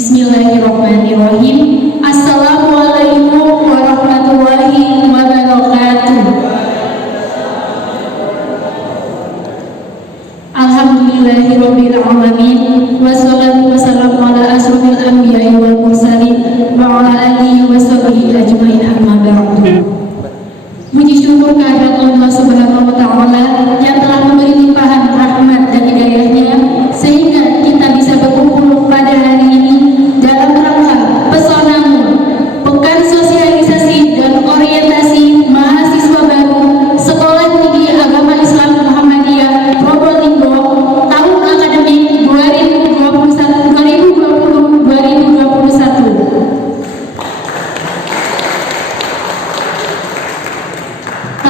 Bismillahirrahmanirrahim. Assalamualaikum warahmatullahi wabarakatuh. Alhamdulillahirabbil alamin. Wassalatu wassalamu ala asyrofil anbiya'i wal mursalin wa ala alihi washabihi ajmain, amma ba'du. Puji syukur kehadirat Allah Subhanahu wa taala yang telah memberi limpahan rahmat dan hidayahnya sehingga kita bisa berkumpul pada hari ini dalam rangka Pesonamu, Pekan Sosialisasi dan Orientasi Mahasiswa Baru Sekolah Tinggi Agama Islam Muhammadiyah Probolinggo tahun akademik 2020-2021.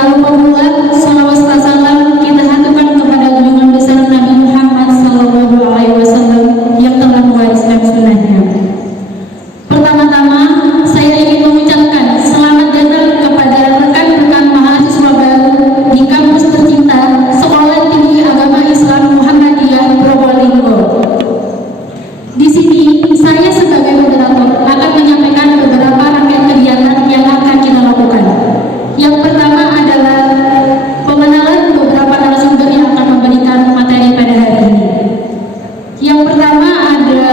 Lalu pemula, salawat salam kita haturkan kepada junjungan besar Nabi Muhammad SAW yang telah mewariskan sunnahnya. Pertama-tama, saya ingin mengucapkan selamat datang kepada rekan-rekan mahasiswa baru di kampus tercinta Sekolah Tinggi Agama Islam Muhammadiyah Probolinggo. Di sini, saya sebagai moderator akan menyampaikan beberapa rangkaian kegiatan yang akan kita lakukan. Yang pertama adalah pengenalan beberapa narasumber yang akan memberikan materi pada hari ini. Yang pertama ada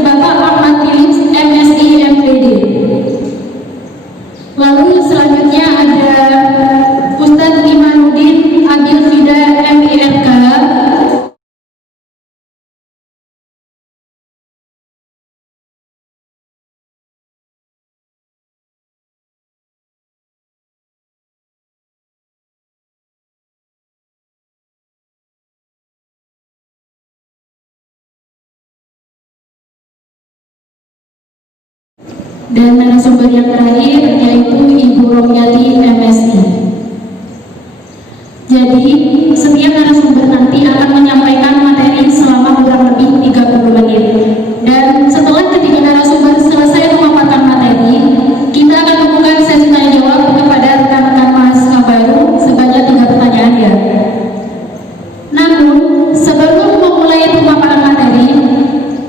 Bapak Ahmad Philips, MSI MPD. Lalu selanjutnya ada Ustadz Imanuddin Abil Fida, MIRK. Dan narasumber yang terakhir yaitu Ibu Romiati, MSI. Jadi setiap narasumber nanti akan menyampaikan materi selama kurang lebih 30 menit. Dan setelah ketiga narasumber selesai memaparkan materi, kita akan membuka sesi tanya jawab kepada rekan-rekan mahasiswa baru sebanyak 3 pertanyaan ya. Namun sebelum memulai pemaparan materi,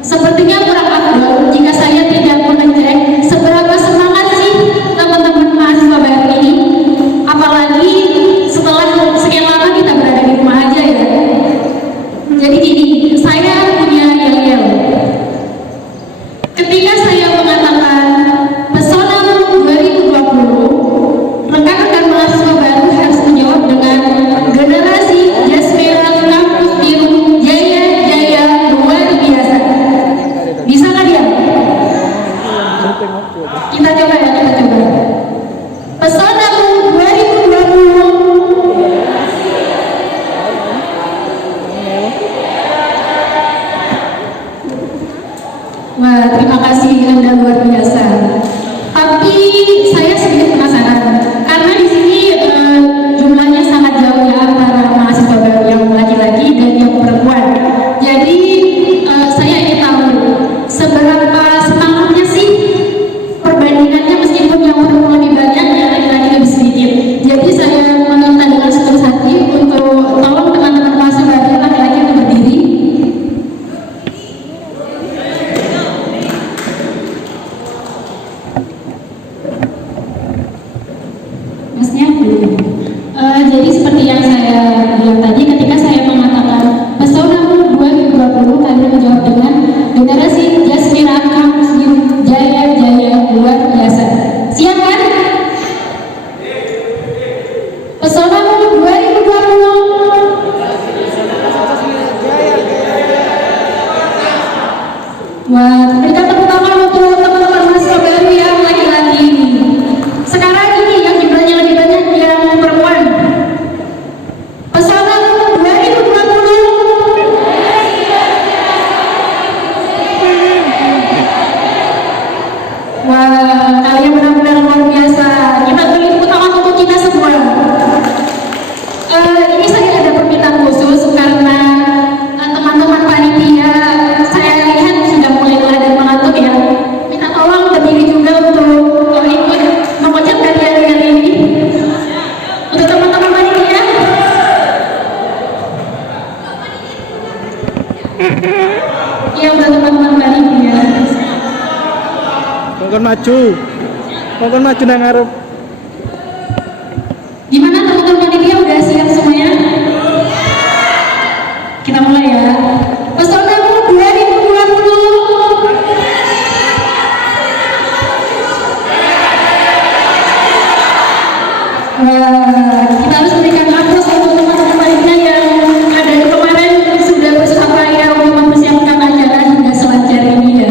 sepertinya kurang afdol jika saya tidak mengecek seberapa semangat sih teman-teman mahasiswa baru ini, apalagi setelah sekian lama kita berada di rumah aja ya. Jadi gini, saya punya yel-yel. Ketika saya mengatakan Pesonamu 2020, rekan-rekan mahasiswa baru harus menjawab dengan generasi jas merah kampus biru jaya jaya luar biasa. Bisa nggak dia? Kita coba ya, kita coba. Pesonamu 2020. Wah, terima kasih, Anda luar biasa. Tapi saya sedikit penasaran karena di sini jumlahnya sangat jauh ya antara mahasiswa baru yang laki-laki dan yang perempuan. Jadi saya ingin tahu seberapa semangatnya sih perbandingannya, meskipun yang perempuan lebih banyak, yang laki-laki lebih sedikit. Jadi saya meminta dengan setulus hati untuk tolong teman-teman mahasiswa baru laki-laki untuk berdiri. Masnya belum. Jadi seperti yang saya bilang tadi, ketika saya mengatakan Pesonamu 2020, kalian menjawab dengan generasi jas merah kampus biru jaya jaya luar biasa. Siap kan? Pesonamu 2020. Wah, berikan tepuk tangan untuk teman-teman mahasiswa baru yang laki-laki. Sekarang ini yang jumlahnya lebih banyak yang perempuan. Pesonamu 2020. Wah, kalian benar-benar luar biasa. Kita beri tepuk tangan untuk kita semua. Mohon maju nang ngarep. Gimana teman-teman panitia, udah siap semuanya? Kita mulai ya. Pesonamu 2020. Kita harus berikan aplaus untuk teman-teman panitia yang ada kemarin sudah bersusah-payah untuk mempersiapkan acara hingga selancar ini ya.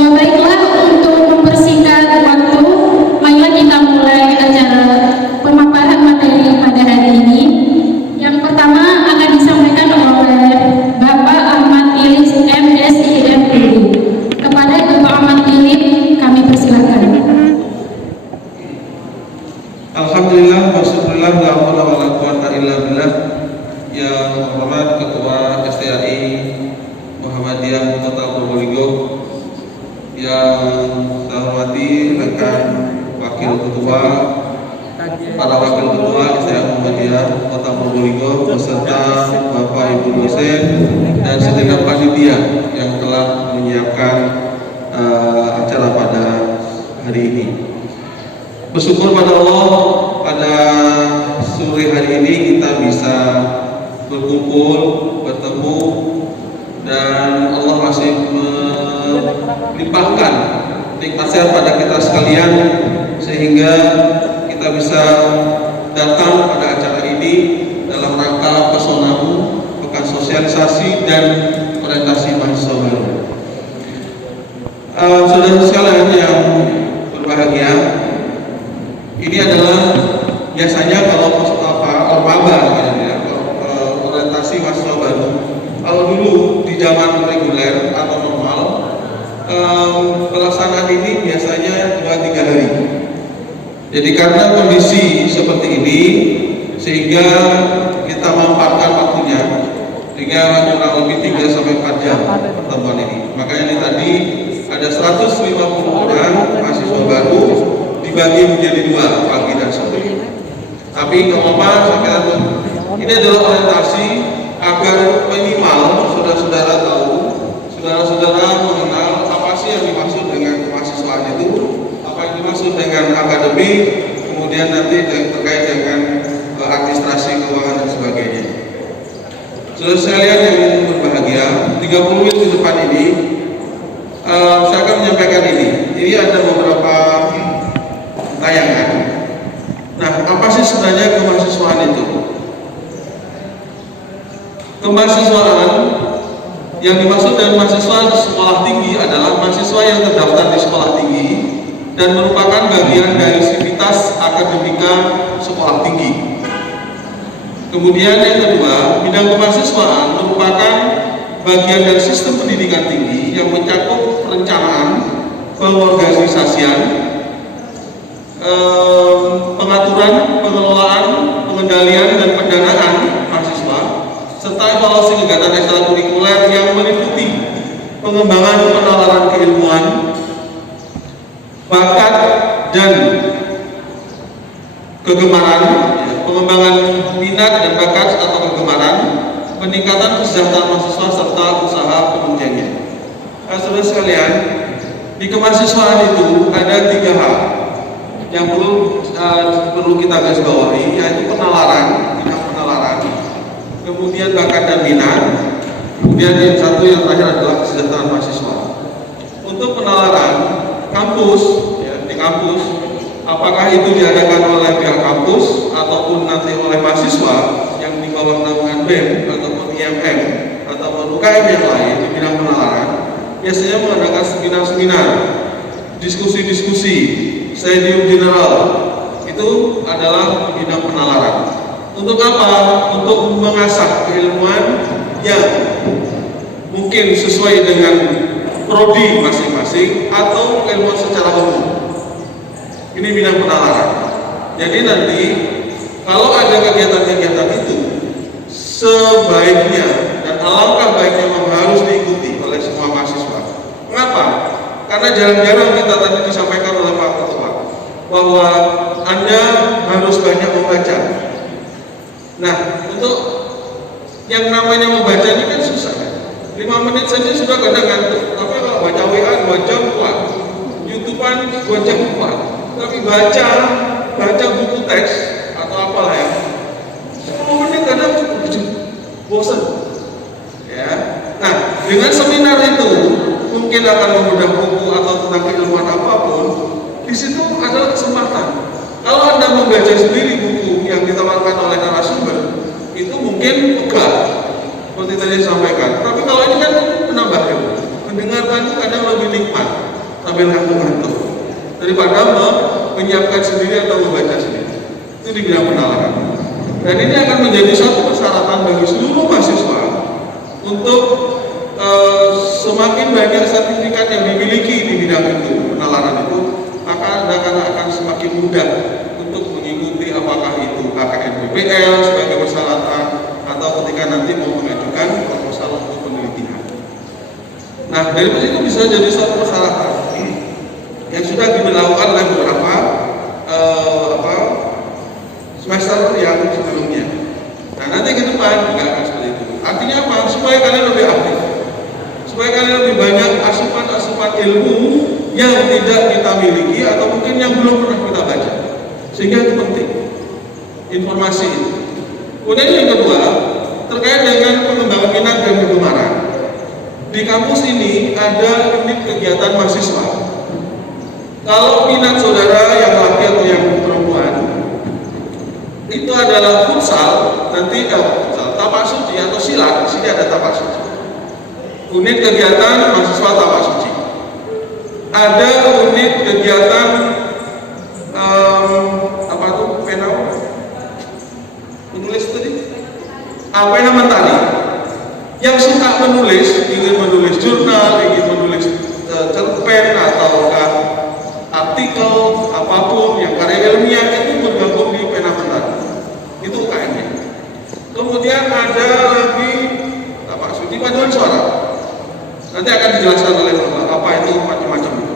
Baiklah, untuk mempersingkat waktu, marilah kita mulai acara pemaparan materi pada hari ini. Yang pertama akan disampaikan oleh Bapak Ahmad Ilis MSI MPD. Kepada Bapak Ahmad Ilis, kami persilakan. Alhamdulillah, wassallallahu la haula wala quwwata illa billah. Yang hormat Ketua STAI Muhammadiyah Kota Probolinggo, yang saya hormati rekan Wakil Ketua, para Wakil Ketua STAI Muhammadiyah Kota Probolinggo beserta Bapak Ibu dosen dan segenap panitia yang telah menyiapkan acara pada hari ini. Bersyukur pada Allah, pada sore hari ini kita bisa berkumpul, bertemu, dan Allah masih melimpahkan nikmatnya pada kita sekalian sehingga kita bisa datang pada acara ini dalam rangka Pesonamu, pekan sosialisasi dan orientasi mahasiswa baru. Saudara sekalian yang berbahagia, ini adalah biasanya kalau ormaba ya, orientasi mahasiswa baru. Kalau dulu di zaman reguler atau normal, pelaksanaan ini biasanya 2-3 hari. Jadi karena kondisi seperti ini, sehingga kita mampatkan waktunya sehingga kurang lebih 3-4 jam pertemuan ini. Makanya ini tadi ada 150 orang mahasiswa baru dibagi menjadi 2, pagi dan sore. Tapi nggak apa-apa, ini adalah orientasi agar minimal saudara-saudara tahu, saudara-saudara mengenal apa sih yang dimaksud dengan kemahasiswaan itu, apa yang dimaksud dengan akademik, kemudian nanti terkait dengan administrasi keuangan dan sebagainya. Saudara sekalian yang berbahagia, 30 menit di depan ini saya akan menyampaikan ini. Ini ada beberapa tayangan. Nah, apa sih sebenarnya kemahasiswaan itu? Kemahasiswaan yang dimaksud dengan mahasiswa sekolah tinggi adalah mahasiswa yang terdaftar di sekolah tinggi dan merupakan bagian dari sivitas akademika sekolah tinggi. Kemudian yang kedua, bidang kemahasiswaan merupakan bagian dari sistem pendidikan tinggi yang mencakup perencanaan, pengorganisasian, pengaturan, pengelolaan, pengendalian, dan pendanaan mahasiswa, serta evaluasi kegiatan ekstrakurikuler yang meliputi pengembangan penalaran keilmuan, bakat dan kegemaran, pengembangan minat dan bakat atau kegemaran, peningkatan kesejahteraan mahasiswa serta usaha penunjangnya. Saudara sekalian, di kemahasiswaan itu ada 3 hal yang perlu kita garis bawahi, yaitu penalaran, bidang penalaran, kemudian bakat dan minat, kemudian yang satu yang terakhir adalah kesejahteraan mahasiswa. Untuk penalaran kampus, ya, di kampus, apakah itu diadakan oleh pihak kampus ataupun nanti oleh mahasiswa yang di bawah naungan BEM ataupun IMM ataupun UKM yang lain di bidang penalaran, biasanya mengadakan seminar-seminar, diskusi-diskusi, stadium general, itu adalah bidang penalaran. Untuk apa? Untuk mengasah keilmuan yang mungkin sesuai dengan prodi masing-masing atau keilmuan secara umum. Ini bidang penalaran. Jadi nanti kalau ada kegiatan-kegiatan itu, sebaiknya dan alangkah baiknya memang harus diikuti oleh semua mahasiswa. Mengapa? Karena jarang-jarang kita tadi disampaikan oleh Pak Ketua bahwa Anda harus banyak membaca. Nah, untuk yang namanya membaca ini kan susah. 5 menit saja sudah kadang ngantuk. Tapi kalau baca WA 2 jam kuat, YouTubean 2 jam kuat, tapi baca buku teks atau apalah ya, 10 menit kadang bosan. Ya. Nah, dengan seminar itu mungkin akan membedah buku atau tentang keilmuan apapun, di situ adalah kesempatan. Kalau Anda membaca sendiri buku yang ditawarkan oleh narasumber, itu mungkin enggak, seperti tadi sampaikan. Tapi kalau ini kan menambah ilmu, mendengarkan itu kadang lebih nikmat sambil ngantuk-ngantuk daripada menyiapkan sendiri atau membaca sendiri. Itu di bidang penalaran. Dan ini akan menjadi suatu persyaratan bagi seluruh mahasiswa untuk semakin banyak sertifikat yang dimiliki di bidang itu, penalaran itu, maka Anda akan semakin mudah untuk mengikuti apakah itu KKN-BPL sebagai persyaratan atau ketika nanti mau mengajukan proposal untuk penelitian. Nah, dari situ bisa jadi suatu persyaratan yang sudah diberlakukan oleh beberapa semester yang sebelumnya. Nah, nanti ke depan juga akan seperti itu. Artinya apa? Supaya kalian lebih aktif, supaya kalian lebih banyak asupan ilmu yang tidak kita miliki atau mungkin yang belum pernah kita baca, sehingga itu penting informasi itu. Kemudian yang kedua, terkait dengan pengembangan minat dan kegemaran. Di kampus ini ada unit kegiatan mahasiswa. Kalau minat saudara yang laki atau yang perempuan itu adalah futsal, nanti tapak suci atau silat, di sini ada tapak suci. Unit kegiatan mahasiswa tapak suci. Ada unit kegiatan menulis tadi? Pena mentari. Yang suka menulis, ingin menulis jurnal, ingin menulis cerpen atau artikel apapun yang karya ilmiah itu bergabung di pena mentari. Itu UKM-nya. Kemudian ada lagi tapak suci paduan suara. Nanti akan dijelaskan oleh Bapak apa itu macam-macam itu.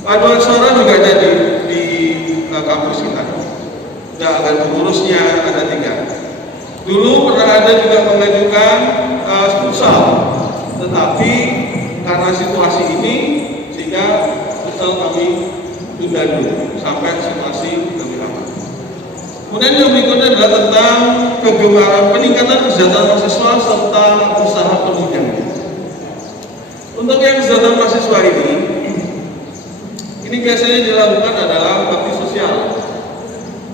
Paduan suara juga ada di kampus kita. Sudah ada pengurusnya, ada 3. Dulu pernah ada juga mengajukan futsal, tetapi karena situasi ini sehingga futsal kami tunda dulu sampai situasi lebih aman. Kemudian yang berikutnya adalah tentang kegemaran peningkatan kesejahteraan mahasiswa serta usaha penunjangnya. Untuk yang kesejahteraan mahasiswa ini biasanya dilakukan adalah bakti sosial.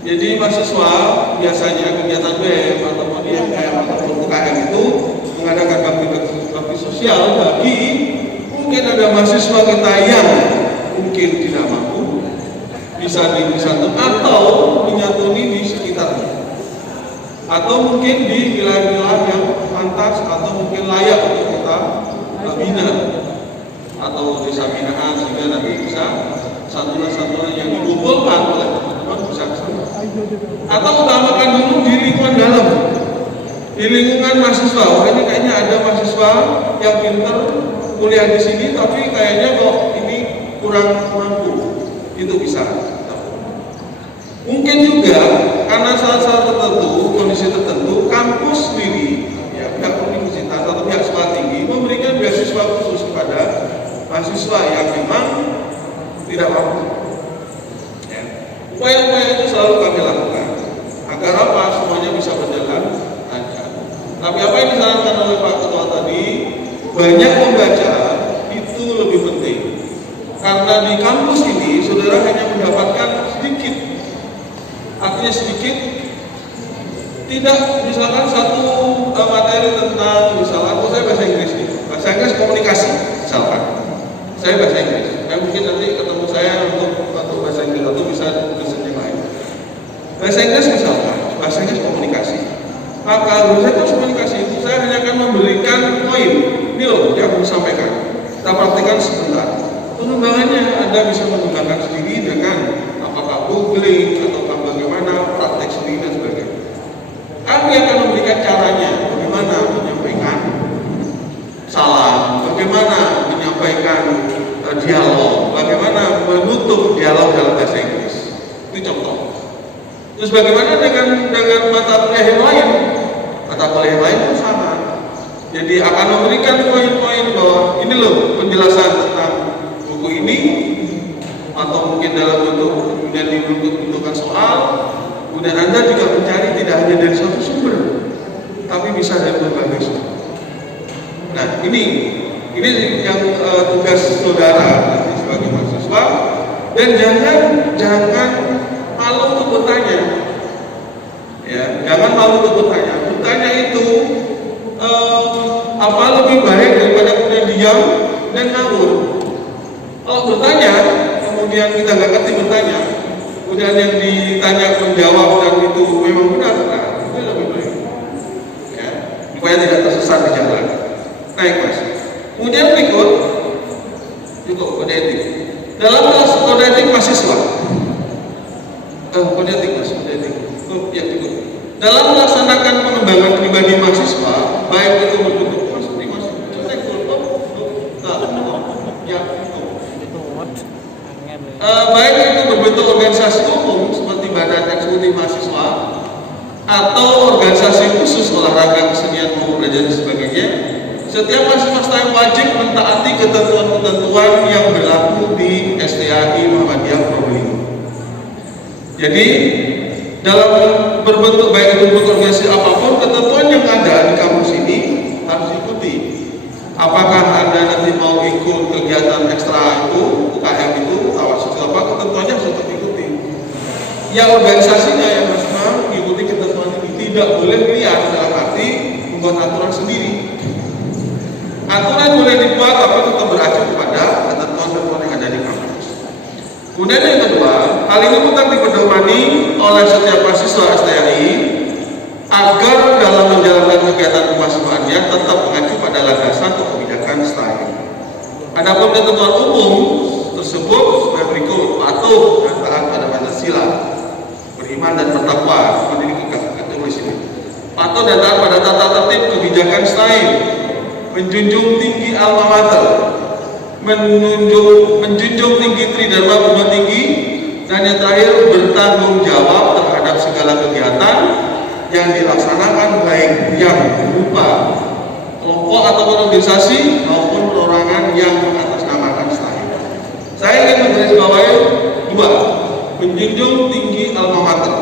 Jadi mahasiswa biasanya kegiatan BEM ataupun IMM ataupun UKM itu mengadakan bakti sosial bagi mungkin ada mahasiswa kita yang mungkin tidak mampu bisa disatu atau menyatuni di sekitarnya, atau mungkin di wilayah-wilayah yang pantas atau mungkin layak untuk kita bina atau desa binaan, sehingga nanti bisa satuan-satuan yang dikumpulkan oleh teman-teman bisa kesana. Atau utamakan dulu di lingkungan dalam, di lingkungan mahasiswa. Wah, ini kayaknya ada mahasiswa yang pintar kuliah di sini, tapi kayaknya kok ini kurang mampu, itu bisa. Mungkin juga karena saat-saat tertentu, kondisi tertentu, kampus sendiri, ya, pihak universitas atau pihak sekolah tinggi memberikan beasiswa khusus kepada mahasiswa yang memang tidak mampu. Ya. Upaya-upaya itu selalu kami lakukan agar apa? Semuanya bisa berjalan lancar. Tapi apa yang disarankan oleh Pak Ketua tadi, banyak membaca itu lebih penting. Karena di kampus ini saudara hanya mendapatkan sedikit, artinya sedikit, tidak misalkan satu materi tentang misalkan, saya bahasa Inggris nih, bahasa Inggris komunikasi misalkan, saya bahasa Inggris, mungkin nanti ketemu saya untuk bahasa Inggris atau bisa dosen yang lain. Bahasa Inggris misalkan, bahasa Inggris komunikasi, maka bahasa Inggris komunikasi itu saya hanya akan memberikan poin, ini loh yang aku sampaikan, kita praktikkan sebentar. Pengembangannya Anda bisa mengembangkan sendiri dengan apakah googling atau bagaimana praktek sendiri dan sebagainya. Kami akan memberikan caranya, bagaimana menyampaikan salam, bagaimana menyampaikan dialog, bagaimana menutup dialog dalam bahasa Inggris. Itu contoh. Terus bagaimana dengan mata kuliah yang lain? Mata kuliah yang lain pun sama. Jadi akan memberikan poin-poin bahwa ini loh penjelasan tentang buku ini, atau mungkin dalam bentuk kemudian dibentukkan soal. Kemudian Anda juga mencari tidak hanya dari suatu sumber, tapi bisa dari berbagai sumber. Nah, ini yang tugas saudara nanti sebagai mahasiswa, dan jangan malu untuk bertanya. Ya, jangan malu untuk bertanya. Bertanya itu apa lebih baik daripada kemudian diam dan ngawur. Kalau bertanya, kemudian kita nggak ngerti bertanya, kemudian yang ditanya menjawab dan itu memang benar, nah, itu lebih baik. Ya, supaya tidak tersesat di jalan. Naik mas. Kemudian berikut, juga kode etik. Dalam kelas kode etik mahasiswa, kode etik mas, kode etik. Ya cukup. Dalam melaksanakan pengembangan pribadi mahasiswa, baik itu berbentuk baik itu berbentuk organisasi umum seperti badan eksekutif mahasiswa atau organisasi khusus olahraga, kesenian maupun belajar dan sebagainya, setiap mahasiswa wajib mentaati ketentuan-ketentuan yang berlaku di STAI Muhammadiyah Probolinggo. Jadi dalam berbentuk baik itu bentuk organisasi apapun, ketentuan yang ada di kampus ini harus diikuti. Apakah Anda nanti mau ikut kegiatan ekstra itu, UKM itu, tawasul apa, ketentuannya harus tetap ikuti. Ya organisasinya yang harus mengikuti ketentuan ini, tidak boleh liar dalam arti membuat aturan sendiri. Aturan boleh dibuat tapi tetap beracu kepada ketentuan-ketentuan yang ada di kampus. Kemudian yang kedua, hal ini tetap dipedomani oleh setiap mahasiswa STAI agar dalam menjalankan kegiatan kemahasiswaannya tetap mengacu pada landasan atau kebijakan STAI. Adapun ketentuan umum tersebut sebagai berikut: patuh dan taat pada Pancasila, beriman dan bertakwa, memiliki tulis ini. Patuh dan taat pada tata tertib kebijakan STAI, menjunjung tinggi alma mater, menjunjung tinggi tridharma perguruan tinggi, dan yang terakhir bertanggung jawab terhadap segala kegiatan yang dilaksanakan baik yang berupa kelompok atau organisasi maupun perorangan yang mengatasnamakan STAI. Saya ingin menggarisbawahi dua: menjunjung tinggi alma mater.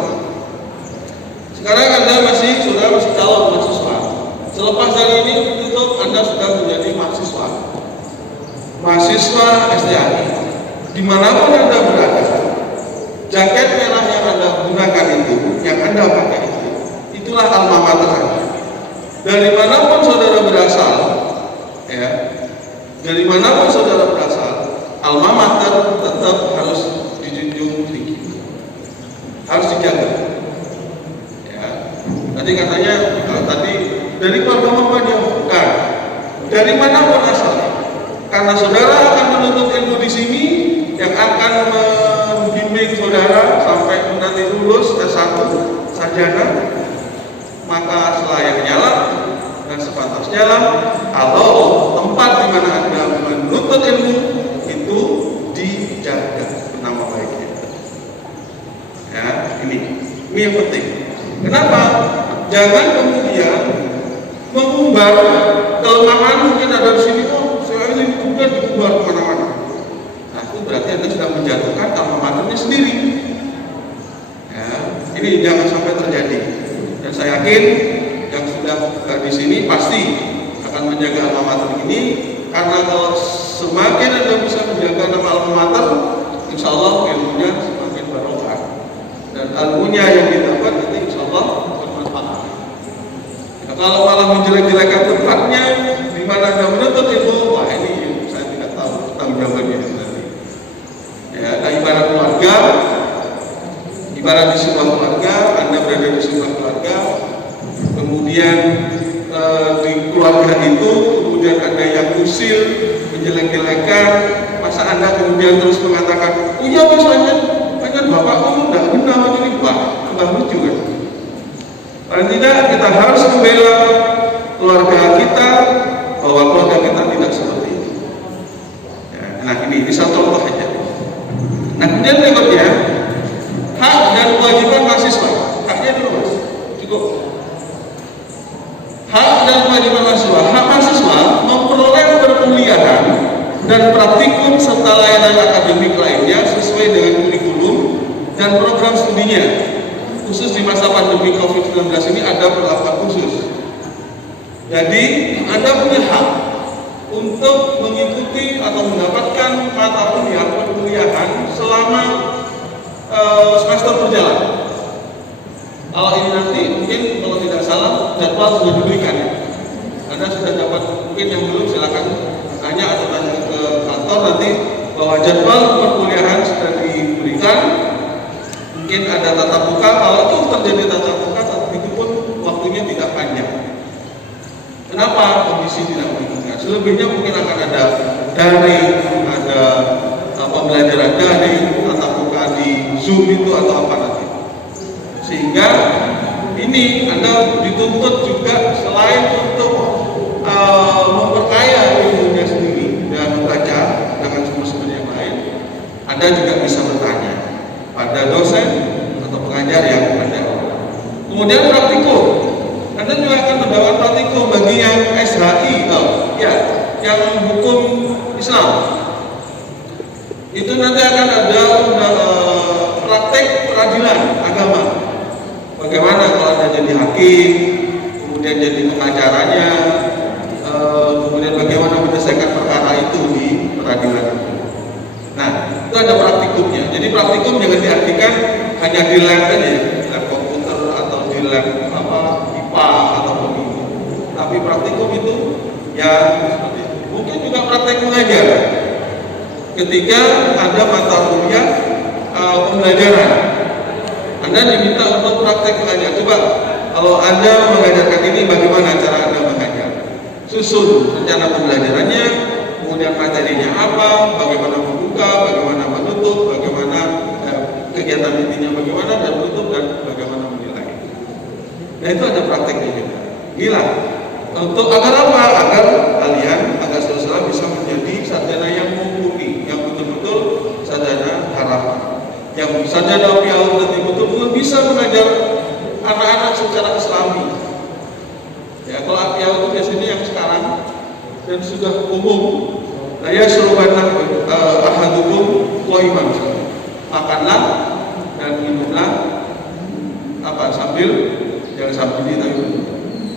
Sekarang Anda saudara masih calon mahasiswa. Selepas dari ini ditutup, Anda sudah menjadi mahasiswa STAI. Dimanapun Anda berada, jaket merah yang Anda gunakan itu, yang Anda pakai itu, itulah alma mater Anda. Dari manapun saudara berasal, ya, dari manapun saudara berasal, alma mater tetap harus dijunjung tinggi, harus dijaga. Ya, tadi katanya dari keluarga Muhammadiyah, bukan. Dari manapun asalnya, karena saudara akan menuntut ilmu di sini yang akan membimbing saudara sampai nanti lulus S1 sarjana, maka selayaknya lah dan sepantasnya lah kalau tempat di mana Anda menuntut ilmu itu dijaga nama baiknya. Ya, ini yang penting. Kenapa? Jangan kemudian mengumbar kelemahan mungkin ada di sini, saya ini kemudian diumbar kemana-mana. Nah, itu berarti Anda sudah menjatuhkan alma maternya sendiri. Ya, ini jangan sampai terjadi. Dan saya yakin yang sudah di sini pasti akan menjaga alma mater ini, karena kalau semakin Anda bisa menjaga nama alma mater, insya Allah ilmunya semakin barokah dan ilmunya yang didapat nanti insya Allah bermanfaat. Ya, kalau malah menjelek-jelekan tempatnya di mana Anda menuntut ilmu, wah ini saya tidak tahu tanggung jawabnya nanti. Ya, nah, ibarat keluarga, ibarat di sebuah keluarga, Anda berada di sebuah keluarga, kemudian di keluarga itu kemudian ada yang usil, menjelek-jelekan, masa Anda kemudian terus mengatakan, oh iya mas, hanya bapak kamu tidak benar ini pak, bagus juga. Paling tidak kita harus membela keluarga kita, bahwa keluarga kita tidak seperti itu. Ya, nah ini satu contoh saja. Nah kemudian berikutnya, hak dan kewajiban mahasiswa. Haknya dulu mas, cukup. Hak dan kewajiban mahasiswa. Hak dan praktikum serta layanan akademik lainnya sesuai dengan kurikulum dan program studinya. Khusus di masa pandemi COVID-19 ini ada perlakuan khusus. Jadi Anda punya hak untuk mengikuti atau mendapatkan mata kuliah perkuliahan selama semester berjalan. Kalau ini nanti mungkin kalau tidak salah jadwal sudah diberikan ya. Anda sudah dapat, mungkin yang belum silakan tanya atau tanya ke kantor nanti bahwa jadwal perkuliahan sudah diberikan. Mungkin ada tatap muka, kalau itu terjadi tatap muka itu pun waktunya tidak panjang. Kenapa kondisi tidak memungkinkan? Selebihnya mungkin akan ada daring, ada pembelajaran daring, tatap muka di Zoom itu atau apa nanti. Sehingga ini Anda dituntut juga selain untuk memperkaya ilmunya sendiri dan membaca dengan sumber-sumber yang lain, Anda juga bisa bertanya pada dosen atau pengajar yang ada. Kemudian praktikum, Anda juga akan mendapat praktikum bagi yang SHI, yang hukum Islam. Itu nanti akan ada praktek peradilan agama. Bagaimana kalau Anda jadi hakim, kemudian jadi pengacaranya, kemudian bagaimana menyelesaikan perkara itu di peradilan. Nah, itu ada praktikumnya. Jadi praktikum jangan diartikan hanya di lab aja, lab komputer atau di lab IPA atau begini. Tapi praktikum itu ya seperti itu. Mungkin juga praktek mengajar. Ketika ada mata kuliah pembelajaran, Anda diminta untuk praktek mengajar. Coba kalau Anda mengajarkan ini, bagaimana cara Anda mengajar? Susun rencana pembelajarannya, kemudian materinya apa, bagaimana membuka, bagaimana menutup, bagaimana kegiatan intinya bagaimana, dan menutup, dan bagaimana menilai. Nah, itu ada prakteknya juga. Gila. Untuk agar apa? Agar kalian, agar saudara bisa menjadi sarjana yang mumpuni, yang betul-betul sarjana harapan, yang sarjana piaul nanti betul-betul bisa mengajar anak-anak secara Islami. Ya, kalau piaul itu biasanya yang sekarang dan sudah umum, saya suruhana ahadukum qa'iman, makanlah dan minumlah sambil jangan sambil duduk.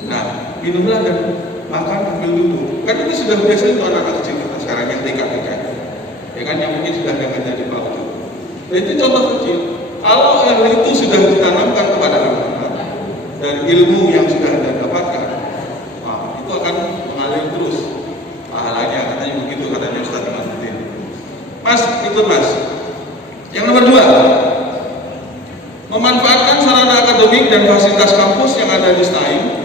Nah, minumlah dan makan sambil duduk. Kan ini sudah biasa untuk anak-anak kecil kita sekarang yang TK-TK. Ya kan, yang mungkin sudah akan jadi PAUD. Nah, itu contoh kecil. Kalau yang itu sudah ditanamkan kepada anak-anak dari ilmu yang sudah Anda dapatkan, itu akan mengalir terus pahalanya, katanya begitu, katanya Ustaz Imanuddin. Mas, ikut Mas. Yang nomor 2, memanfaatkan sarana akademik dan fasilitas kampus yang ada di STAIM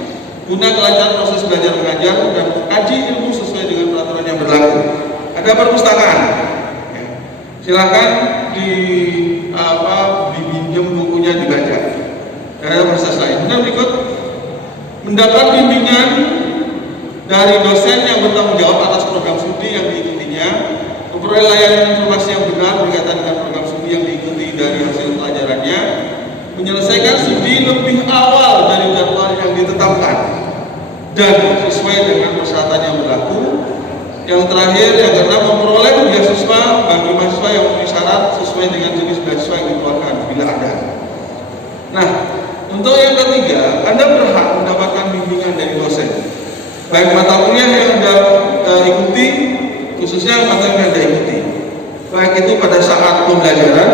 guna kelancaran proses belajar mengajar dan kaji ilmu sesuai dengan peraturan yang berlaku. Ada perpustakaan. Ya. Silakan dipinjam bukunya, dibaca. Dan ada proses lain. Dan berikut, mendapat bimbingan dari dosen yang bertanggung jawab atas program studi yang diikutinya, memperoleh layanan informasi yang benar berkaitan dengan program studi yang diikuti dari hasil pelajarannya, menyelesaikan studi lebih awal dari jadwal yang ditetapkan dan sesuai dengan persyaratan yang berlaku. Yang terakhir, yang keenam, memperoleh beasiswa bagi mahasiswa yang memenuhi syarat sesuai dengan jenis beasiswa yang dikeluarkan bila ada. Nah, untuk yang ketiga, Anda berhak mendapatkan bimbingan dari dosen, baik mata kuliah yang Anda ikuti, khususnya mata kuliah yang Anda ikuti, baik itu pada saat pembelajaran,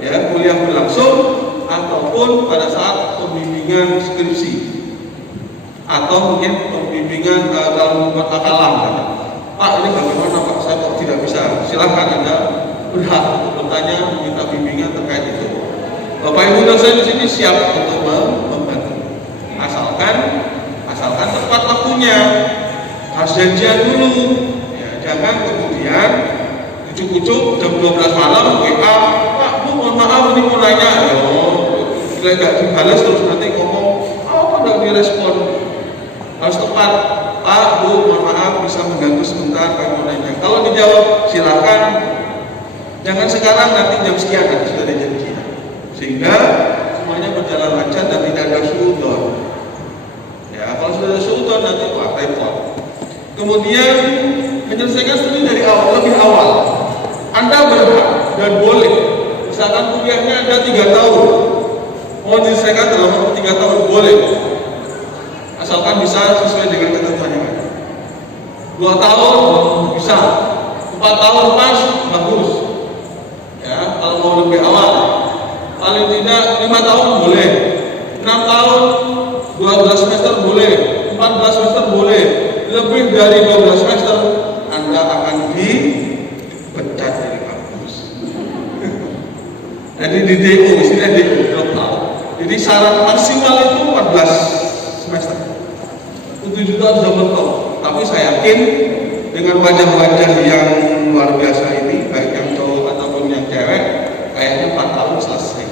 ya, kuliah berlangsung, ataupun pada saat pembimbingan skripsi, atau mungkin pembimbingan dalam membuat makalah. Pak, ini bagaimana Pak? Saya kok tidak bisa. Silahkan Anda berhak untuk bertanya, meminta bimbingan terkait itu. Bapak Ibu dosen di sini siap untuk membantu. Asalkan tepat waktunya. Harus janjian dulu. Ya, jangan kemudian kucuk-kucuk jam 12 malam WA, Pak, Bu, mohon maaf ini mau nanya. Bila nggak dibalas terus nanti ngomong, apa nggak direspon? Harus tepat. Pak, Bu, mohon maaf bisa mengganggu sebentar, Pak mau nanya. Kalau dijawab, silakan. Jangan sekarang, nanti jam sekian nanti sudah ada janji. Sehingga semuanya berjalan lancar dan tidak ada suudon. Ya, kalau sudah ada suudon nanti repot. Kemudian menyelesaikan studi dari awal, lebih awal. Anda berhak dan boleh, misalkan kuliahnya ada 3 tahun, mau menyelesaikan dalam waktu 3 tahun boleh, asalkan bisa sesuai dengan ketentuannya. 2 tahun bisa, 4 tahun pas, bagus. Ya, kalau mau lebih awal, paling tidak 5 tahun boleh, 6 tahun, 12 semester boleh, 14 semester boleh, lebih dari 12 semester Anda akan dipecat dari kampus. Jadi di DO, istilah DO, drop out. Jadi syarat maksimal itu 14 semester. 7 juta sudah mentok. Tapi saya yakin dengan wajah-wajah yang luar biasa ini, baik yang cowok ataupun yang cewek, kayaknya 4 tahun selesai.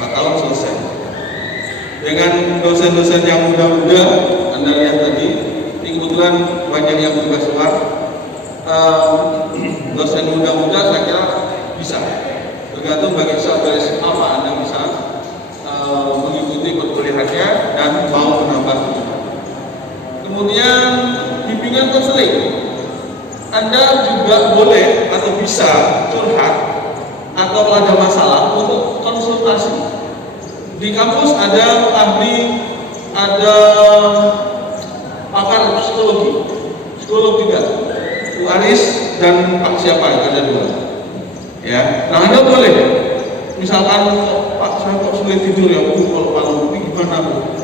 4 tahun selesai. Dengan dosen-dosen yang muda-muda, Anda lihat tadi, ini kebetulan banyak yang juga keluar. Dosen muda-muda saya kira bisa. Tergantung bagi beres apa Anda bisa mengikuti perkuliahannya dan mau menambah. Kemudian bimbingan konseling, Anda juga boleh atau bisa curhat atau kalau ada masalah untuk konsultasi. Di kampus ada ahli, ada pakar psikologi, psikolog juga, Bu Aris dan Pak siapa, ada 2. Ya, nah Anda boleh, misalkan Pak saya kok sulit tidur ya, kalau malam ini gimana Bu?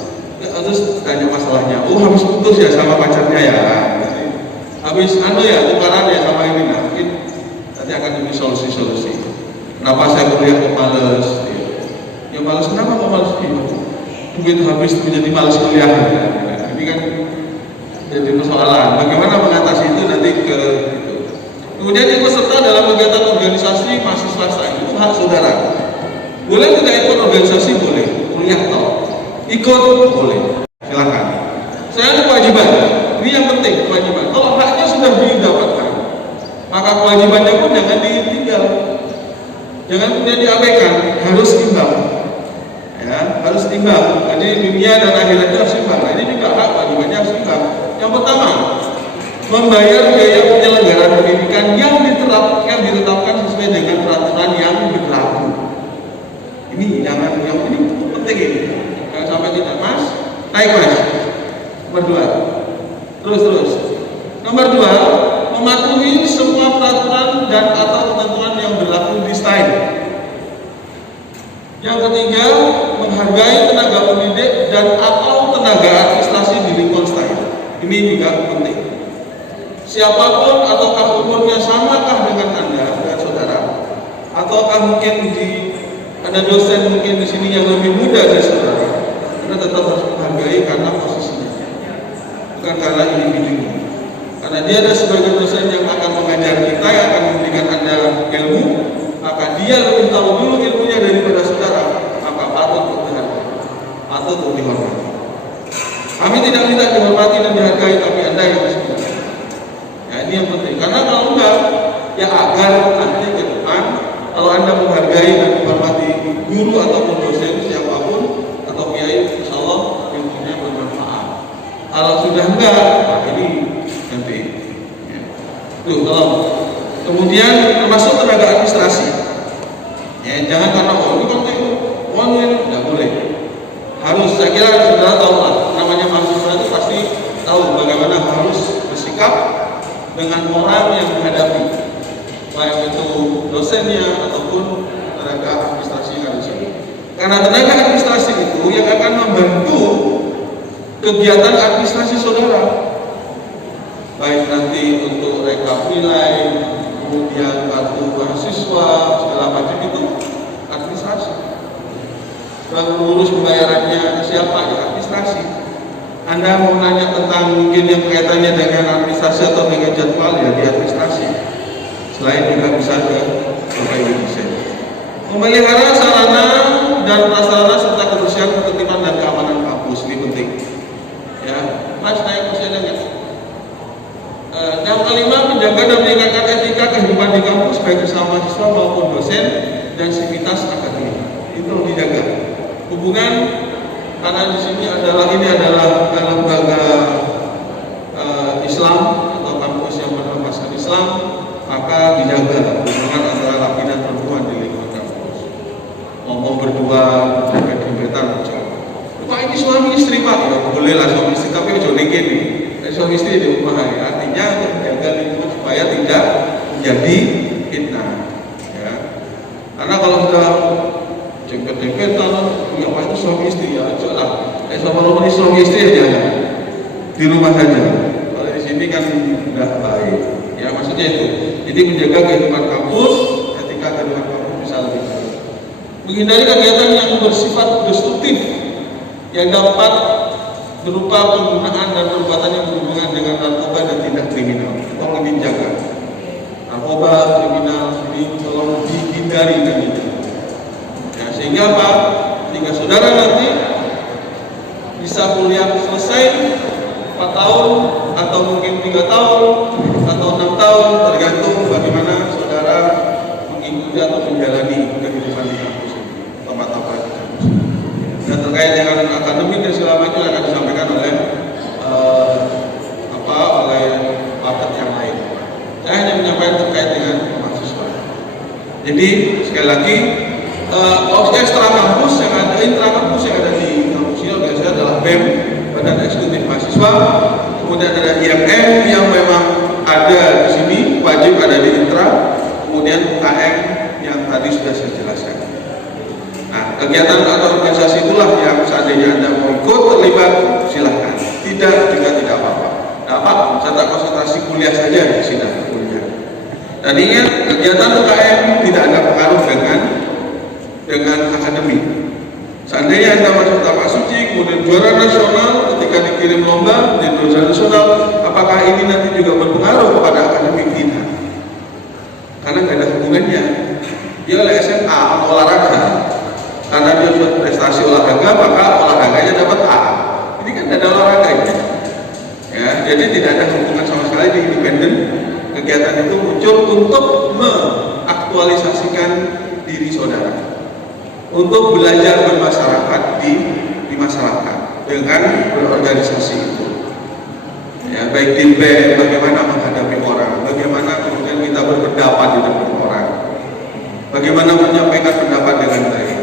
Terus tanya masalahnya, habis putus ya sama pacarnya ya, habis ya tukaran ya sama ini, nah mungkin nanti akan diberi solusi-solusi. Kenapa saya kuliah kok males? Ya males, kenapa kok males? Duit habis menjadi males kuliah. Ini kan jadi persoalan. Bagaimana mengatasi itu nanti ke itu. Kemudian ikut serta dalam kegiatan organisasi mahasiswa itu hak saudara. Boleh tidak ikut organisasi? Boleh. Kuliah toh. Ikut boleh, silakan. Saya ada kewajiban, ini yang penting kewajiban. Kalau haknya sudah didapatkan, maka kewajibannya pun jangan ditinggal, jangan kemudian diabaikan, harus imbang. Ya, harus imbang. Jadi dunia dan akhirat itu harus imbang. Nah, ini juga hak kewajibannya harus imbang. Yang pertama, membayar biaya penyelenggaraan pendidikan yang ditetapkan sesuai dengan peraturan yang berlaku. Ini jangan, yang ini penting ini. Sampai tidak mas, naik mas. Nomor 2, terus. Nomor 2, mematuhi semua peraturan dan atau ketentuan yang berlaku di STAIN. Yang ketiga, menghargai tenaga pendidik dan atau tenaga administrasi di lingkungan STAIN. Ini juga penting. Siapapun ataukah umurnya samakah dengan Anda dan saudara, ataukah mungkin ada dosen mungkin di sini yang lebih muda dari saudara, Anda tetap harus menghargai karena posisinya, bukan karena individunya. Karena dia ada sebagai dosen yang akan mengajar kita, yang akan memberikan Anda ilmu, maka dia lebih tahu dulu ilmunya daripada saudara, maka patut dihargai, patut dihormati. Kami tidak minta dihormati dan dihargai, tapi Anda yang harus menghargai. Ya, ini yang penting. Karena kalau enggak, ya agar nanti ke depan, kalau Anda menghargai dan menghormati guru ataupun dosen siapapun, insya Allah ilmunya bermanfaat. Kalau sudah enggak, nah ini nanti ya. Tuh, tolong. Kemudian termasuk tenaga administrasi ya, jangan karena ini konten ini tidak boleh. Harus, saya kira saudara tahu lah, namanya mahasiswa itu pasti tahu bagaimana harus bersikap dengan orang yang menghadapi, baik itu dosennya ataupun tenaga administrasi yang ada di sini. Karena tenaga administrasi itu yang akan membantu kegiatan administrasi saudara, baik nanti untuk rekap nilai, kemudian kartu mahasiswa, segala macam itu administrasi. Dan mengurus pembayarannya siapa? Ya administrasi. Anda mau nanya tentang mungkin yang kaitannya dengan administrasi atau dengan jadwal, ya di administrasi. Selain juga bisa ke Bapak Ibu dosen. Memelihara sarana dan prasarana serta kebersihan, ketertiban dan keamanan kampus ini penting. Ya, mas naik kursinya nggak? Yang kelima, menjaga dan meningkatkan etika kehidupan di kampus baik bersama mahasiswa maupun dosen dan sivitas akademik. Itu dijaga. Hubungan, karena di sini adalah lembaga Islam atau Islam, maka dijaga hubungan antara laki dan perempuan di lingkungan kampus. Ngomong berdua, berdempetan, Pak ini suami istri Pak, ya boleh lah suami istri, tapi ojo ning kene. Suami istri di rumah ya, artinya untuk menjaga lingkungan supaya tidak menjadi fitnah. Ya. Karena kalau sudah jempet-jempetan, ya Pak itu suami istri ya, ojo lah. Sama ini suami istri ya jangan di rumah saja. Kalau di sini kan sudah baik. Ya maksudnya itu. Jadi menjaga kehidupan kampus, ketika kehidupan kampus bisa lebih baik. Menghindari kegiatan yang bersifat destruktif yang dapat berupa penggunaan dan perbuatan yang berhubungan dengan narkoba dan tindak kriminal. Tolong dijaga. Narkoba, kriminal, ini tolong dihindari dan dijaga. Ya, sehingga apa? Sehingga saudara nanti bisa kuliah selesai 4 tahun atau mungkin 3 tahun atau 6 tahun tergantung bagaimana saudara mengikuti atau menjalani kehidupan di kampus ini, tempat-tempat di kampus. Dan terkait dengan akademik dan segala macam akan disampaikan oleh oleh pakar yang lain. Saya hanya menyampaikan terkait dengan mahasiswa. Jadi sekali lagi ekstra kampus yang ada, intra kampus yang ada di kampus ini biasanya adalah BEM, Badan Eksekutif Mahasiswa. Kemudian ada IMM yang memang ada di sini, wajib ada di intra. Kemudian UKM yang tadi sudah saya jelaskan. Nah, kegiatan atau organisasi itulah yang seandainya Anda mau ikut terlibat, silahkan. Tidak juga tidak apa-apa. Dapat tetap konsentrasi kuliah saja di sidang kuliah. Dan ingat, kegiatan UKM tidak ada pengaruh dengan akademik. Seandainya Anda masuk tapak suci, kemudian juara nasional, ketika dikirim lomba di juara nasional, apakah ini nanti juga berpengaruh kepada akademik? Tidak. Karena tidak ada hubungannya. Dia oleh SMA olahraga. Karena dia sudah prestasi olahraga, maka olahraganya dapat A. Ini kan tidak ada olahraganya. Ya, jadi tidak ada hubungan sama sekali di independen. Kegiatan itu muncul untuk mengaktualisasikan diri saudara, untuk belajar bermasyarakat di masyarakat dengan berorganisasi itu. Ya, baik di bagaimana menghadapi orang, bagaimana kemudian kita berpendapat di depan orang, bagaimana menyampaikan pendapat dengan baik,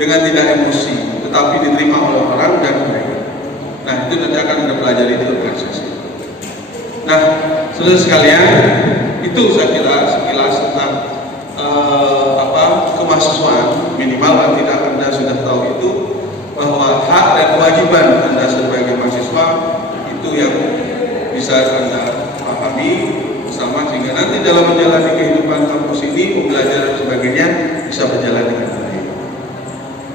dengan tidak emosi, tetapi diterima oleh orang dan baik. Nah, itu nanti akan Anda pelajari di organisasi. Nah, saudara sekalian, itu saya kira sekilas tentang kemahasiswaan. Minimal yang tidak Anda sudah tahu itu bahwa hak dan kewajiban Anda sebagai mahasiswa itu yang bisa Anda pahami bersama, sehingga nanti dalam menjalani kehidupan kampus ini, pembelajaran dan sebagainya bisa berjalan dengan baik.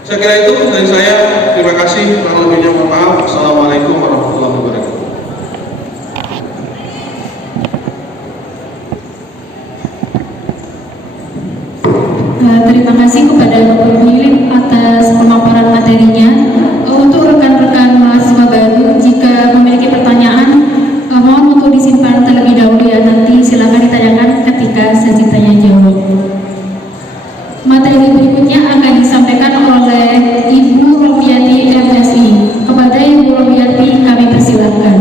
Saya kira itu dari saya. Terima kasih. Kurang lebihnya mohon maaf. Assalamualaikum warahmatullahi wabarakatuh. Terima kasih kepada Bapak Philip atas pemaparan materinya. Untuk rekan-rekan mahasiswa baru, jika memiliki pertanyaan, mohon untuk disimpan terlebih dahulu ya. Nanti silakan ditanyakan ketika sesi tanya jawab. Materi berikutnya akan disampaikan oleh Ibu Romiati MSI. Kepada Ibu Romiati kami persilakan.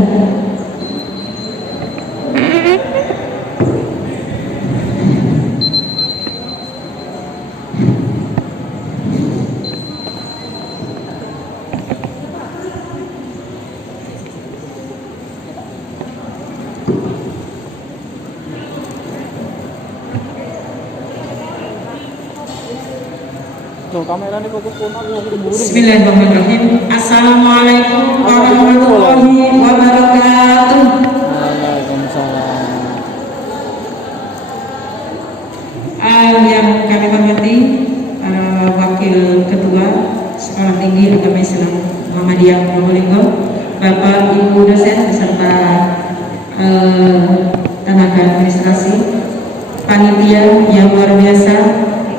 Bismillahirrahmanirrahim. Assalamualaikum warahmatullahi wabarakatuh. Waalaikumsalam. Yang kami hormati para wakil ketua Sekolah Tinggi Agama Islam Muhammadiyah Probolinggo, Bapak Ibu dosen beserta tenaga administrasi, panitia yang luar biasa,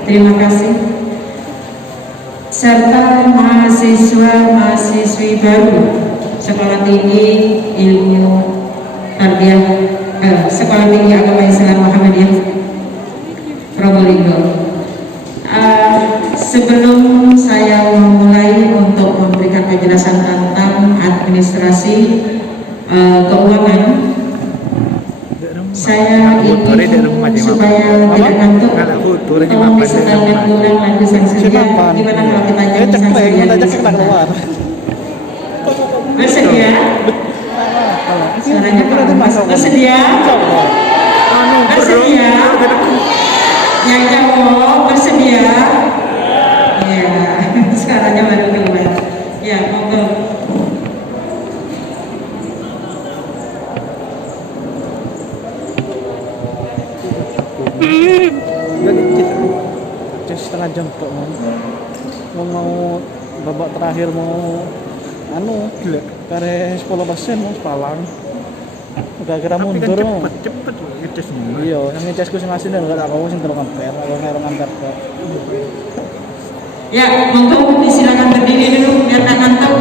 terima kasih, serta mahasiswa-mahasiswi baru Sekolah Tinggi Ilmu Tarbiyah Sekolah Tinggi Agama Islam Muhammadiyah Probolinggo. Sebelum saya memulai untuk memberikan penjelasan tentang administrasi keuangan, saya supaya tidak ngantuk. Tolong disetelkan ulang lagu Sang Surya. Gimana kalau kita nyanyi Sang Surya? Bersedia? Suaranya kurang pas. Bersedia? Bersedia? Yang jawab bersedia? Iya, suaranya baru keluar. Ya, monggo. Jadi kita setengah jam kok mau babak terakhir mau gila kare 10% mau sepalang udah kira mundur mau cepet ngecas semua. iya yang ngecasku sing asli enggak aku sing terus nganter aku karo nganter kok Ya, monggo silakan berdiri dulu biar tak ngantuk.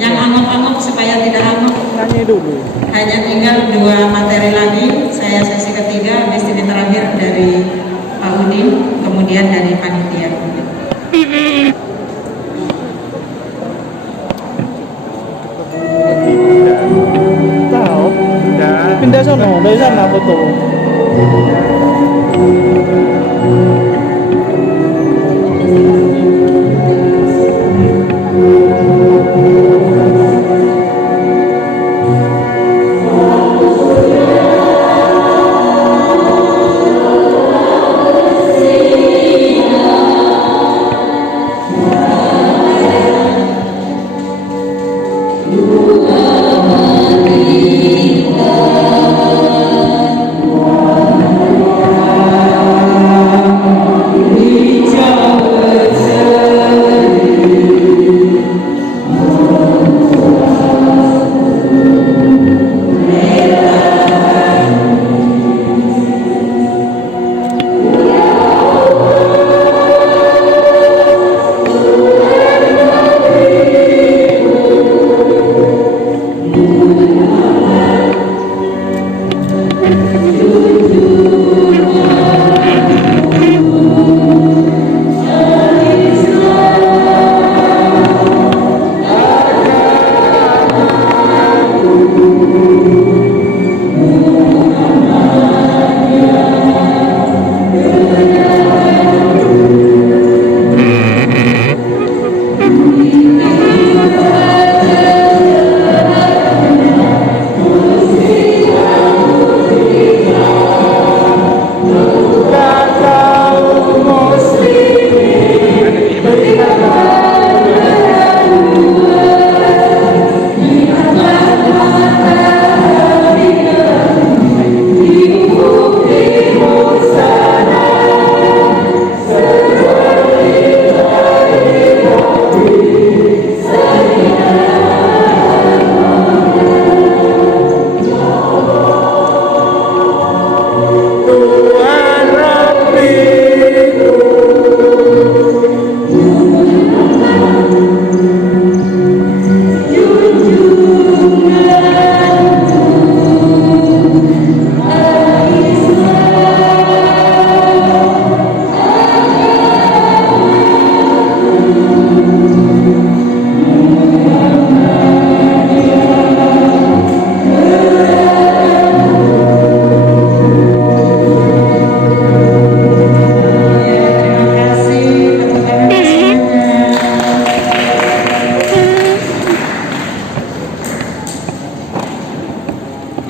Yang angop-angop supaya tidak angop. nyanyi dulu Hanya tinggal 2 materi lagi. Saya sesi ketiga, habis ini terakhir dari Pak Udin, kemudian dari panitia. tahu Udah. pindah sono dari sana foto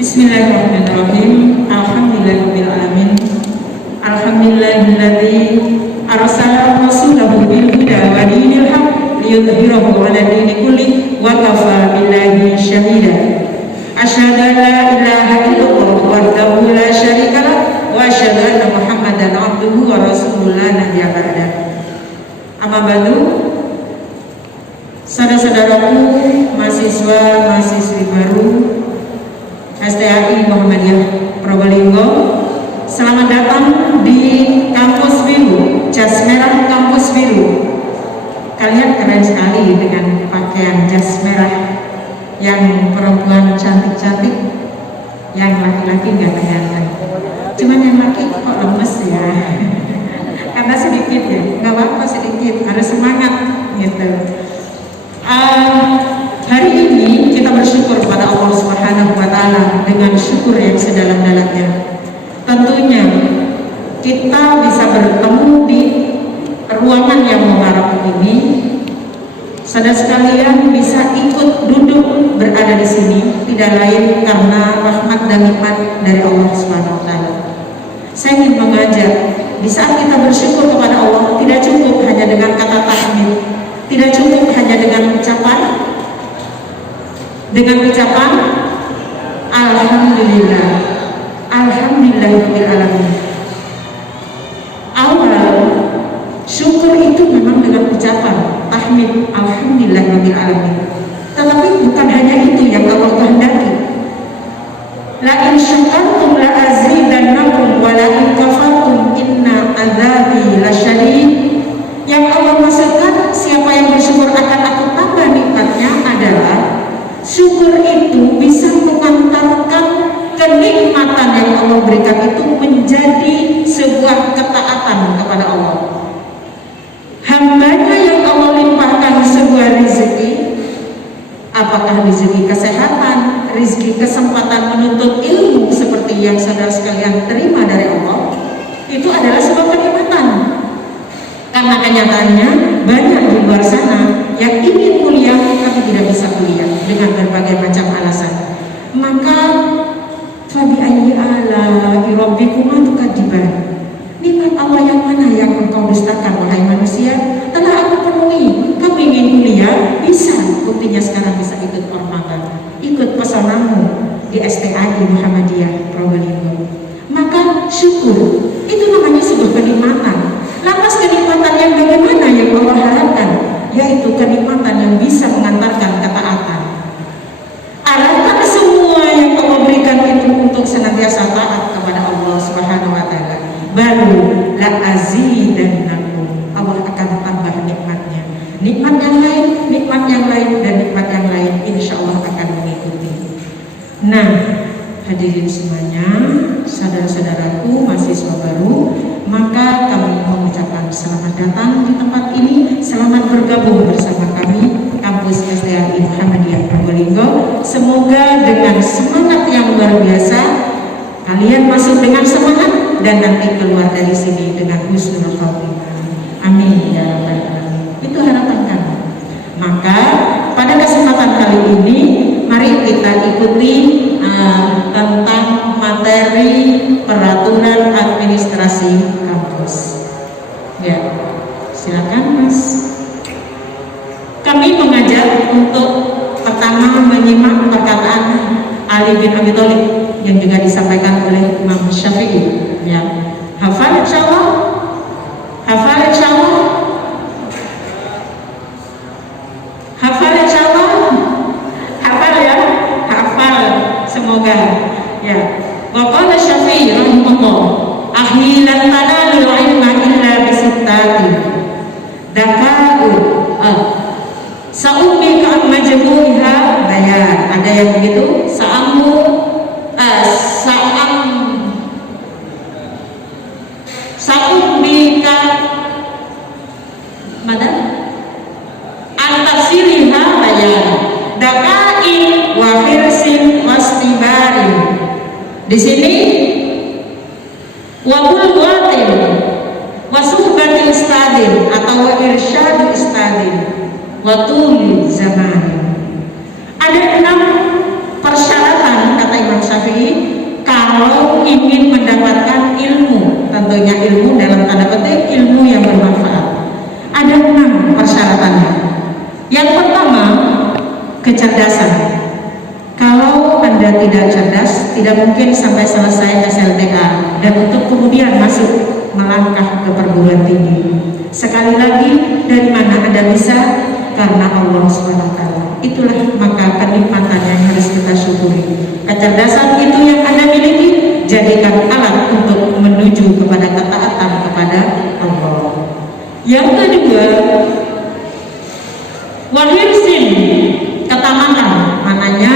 Bismillahirrahmanirrahim. Alhamdulillahirrahmanirrahim. Alhamdulillahilladzi arsala rasulahu bil huda wa dinil haqq liyudhhirahu 'ala dini kulli wa kafa billahi shahida. Asyhadu an la ilaha illallah wahdahu la syarika lah wa asyhadu anna Muhammadan 'abduhu wa rasuluhu la nabiyya ba'da. Amma ba'du. Saudara-saudaraku, mahasiswa-mahasiswi baru STAI Muhammadiyah Probolinggo, selamat datang di kampus biru, jas merah kampus biru. Kalian keren sekali dengan pakaian jas merah. Yang perempuan cantik-cantik, yang laki-laki ganteng-ganteng. Cuman yang laki kok lemes ya, karena sedikit ya, nggak apa-apa sedikit, harus semangat gitu. Hari ini kita bersyukur kepada Allah Subhanahu wa Ta'ala dengan syukur yang sedalam-dalamnya. Tentunya Saudara sekalian bisa ikut duduk berada di sini tidak lain karena rahmat dan nikmat dari Allah Subhanahu wa taala. Saya ingin mengajak di saat kita bersyukur kepada Allah tidak cukup hanya dengan kata tahmid, tidak cukup hanya dengan ucapan alhamdulillah, alhamdulillahirabbil alamin. Awal syukur itu memang dengan ucapan tahmid alhamdulillahirabbil alamin. Tetapi bukan hanya itu yang Allah kehendaki. La in syakartum la azidannakum wa la in kafartum inna adzabi lasyadid. Yang Allah maksudkan siapa yang bersyukur akan aku tambah nikmatnya adalah syukur itu bisa mengantarkan kenikmatan yang Allah berikan itu menjadi sebuah ketaatan kepada Allah. Hambanya yang Allah limpahkan sebuah rezeki, apakah rezeki kesehatan, rezeki kesempatan menuntut ilmu seperti yang saudara sekalian terima dari Allah, itu adalah sebuah kenikmatan. Karena kenyataannya banyak di luar sana yang ingin kuliah tapi tidak bisa kuliah dengan berbagai macam alasan. Maka fabi ayyi ala'i rabbikuma tukadziban. Nikmat Allah yang mana yang engkau dustakan wahai manusia? Telah aku penuhi. Kamu ingin kuliah? Bisa. Buktinya sekarang bisa ikut Ormaga, ikut pesonamu di STAI Muhammadiyah Probolinggo. Maka syukur itu namanya sebuah kenikmatan. Lantas kenikmatan yang bagaimana yang Allah harapkan? Yaitu kenikmatan yang bisa mengantarkan ketaatan. Arahkan semua yang Allah berikan itu untuk senantiasa taat kepada Allah Subhanahu wa taala. Baru la azidannakum, Allah akan tambah nikmatnya. Nikmat yang lain, nikmat yang lain, dan nikmat yang lain insya Allah akan mengikuti. Nah, hadirin semuanya, saudara-saudaraku mahasiswa baru, maka kami mengucapkan selamat datang di tempat ini, selamat bergabung bersama kami kampus STAI Muhammadiyah Probolinggo. Semoga dengan semangat yang luar biasa kalian masuk dengan semangat dan nanti keluar dari sini dengan husnul khotimah. Amin ya rabbal alamin. Itu harapan kami. Maka pada kesempatan kali ini mari kita ikuti tentang materi peraturan administrasi kampus. Ya, silakan Mas. Kami mengajak untuk pertama menyimak perkataan Ali bin Abi Thalib yang juga disampaikan oleh Imam Syafi'i. Ya, hafal insyaallah, hafal insyaallah, hafal insyaallah, hafal ya, hafal semoga ya. Wa qala Syafi'i rahimahullah, ahlilan tanalul ilma illa bisittati daka'u sa'ummi ka'am majmu'iha bayan. Ada yang begitu, sa'ummika mana antafsiriha bayan daka'in wa hirsin wastibarin. Di sini wa bulghatin wa suhbati ustadin atau wa irsyadu ustadin wa tuli zaman. Ada 6 persyaratan kata Imam Syafi'i kalau ingin mendapatkan ilmu, tentunya ilmu dalam tanda petik ilmu yang bermanfaat. Ada 6 persyaratannya. Yang pertama, kecerdasan. Kalau Anda tidak cerdas, tidak mungkin sampai selesai SLTA dan untuk kemudian masuk melangkah ke perguruan tinggi. Sekali lagi, dari mana Anda bisa? Karena Allah SWT. Itulah maka kenikmatan yang harus kita syukuri. Kecerdasan itu yang Anda miliki, jadikan alat untuk menuju kepada ketaatan kepada Allah. Yang kedua, wahirsin, ketamakan, maknanya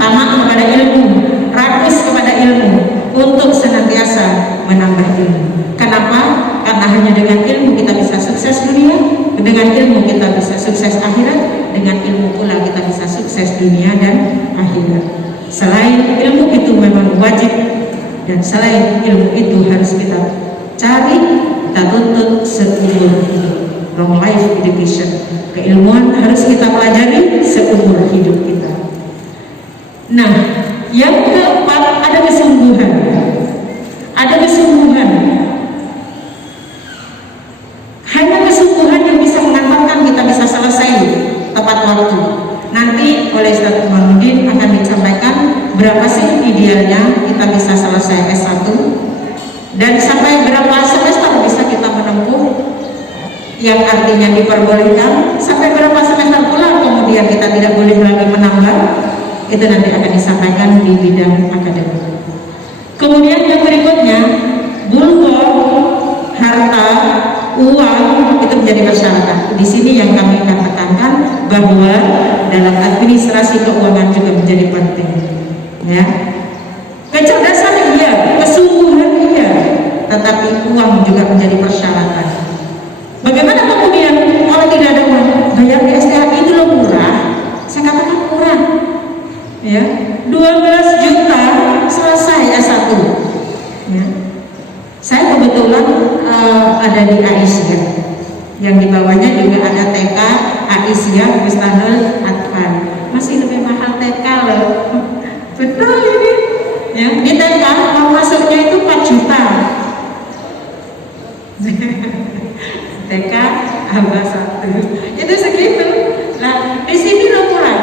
tamak kepada ilmu, rakus kepada ilmu untuk senantiasa menambah ilmu. Kenapa? Karena hanya dengan ilmu kita bisa sukses dunia, dengan ilmu kita bisa sukses akhirat, dengan ilmu pula kita bisa sukses dunia dan akhirat. Selain ilmu itu memang wajib, dan selain ilmu itu harus kita cari, kita tuntut seumur hidup. long life education. Keilmuan harus kita pelajari seumur hidup kita. Nah, yang keempat ada kesungguhan. Ada kesungguhan. Hanya kesungguhan yang bisa mengantarkan kita bisa selesai tepat waktu. Nanti oleh Ustaz Muhammadin akan disampaikan berapa sih idealnya kita bisa selesai S1 dan sampai berapa semester bisa kita menempuh, yang artinya diperbolehkan, sampai berapa semester pula kemudian kita tidak boleh lagi menambah. Itu nanti akan disampaikan di bidang akademik. Kemudian yang berikutnya, bulgor, harta, uang itu menjadi persyaratan. Di sini yang kami akan tekankan bahwa dalam administrasi keuangan juga menjadi penting. Ya, kecerdasan iya, kesungguhan iya, tetapi uang juga menjadi persyaratan. Bagaimana kemudian kalau tidak ada uang, bayar di STHI itu loh murah. Saya katakan murah. Ya, 12 juta selesai S1. Ya. Saya kebetulan ada di Aisyah, yang di bawahnya juga ada TK Aisyah Mustahil Atfal. Masih lebih mahal TK loh. Betul ini. Ya, di TK mau masuknya itu 4 juta. TK Abah 1 itu segitu. Nah, di sini loh murah.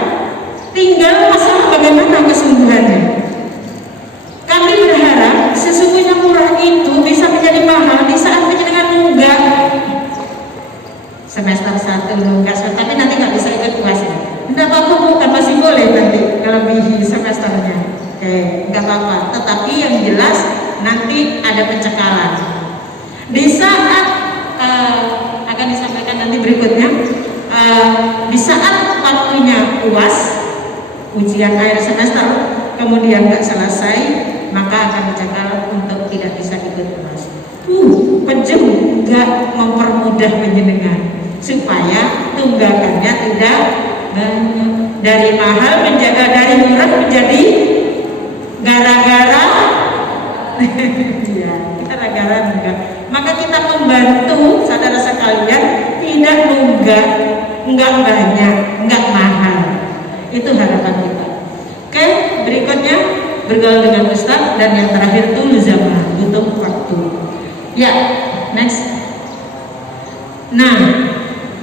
Tinggal masalah bagaimana kesungguhannya. Kami berharap sesungguhnya murah itu bisa menjadi mahal di saat penjenengan nunggak. Semester 1 nunggak, tapi nanti nggak bisa ikut UASnya. Tidak apa-apa, bukan masih boleh nanti melebihi semesternya. Oke, nggak apa-apa. Tetapi yang jelas nanti ada pencekalan. Di saat akan disampaikan nanti berikutnya, di saat waktunya UAS, ujian akhir semester, kemudian nggak selesai, maka akan dicekal untuk tidak bisa ikut UAS. Penjem nggak mempermudah penjenengan supaya tunggakannya tidak banyak, dari mahal menjaga dari murah menjadi gara-gara. Ya, kita gara-gara enggak. Maka kita membantu saudara sekalian tidak enggak banyak, enggak mahal. Itu harapan kita. Oke, berikutnya bergaul dengan Ustaz, dan yang terakhir itu zaman butuh waktu. Ya, next. Nah,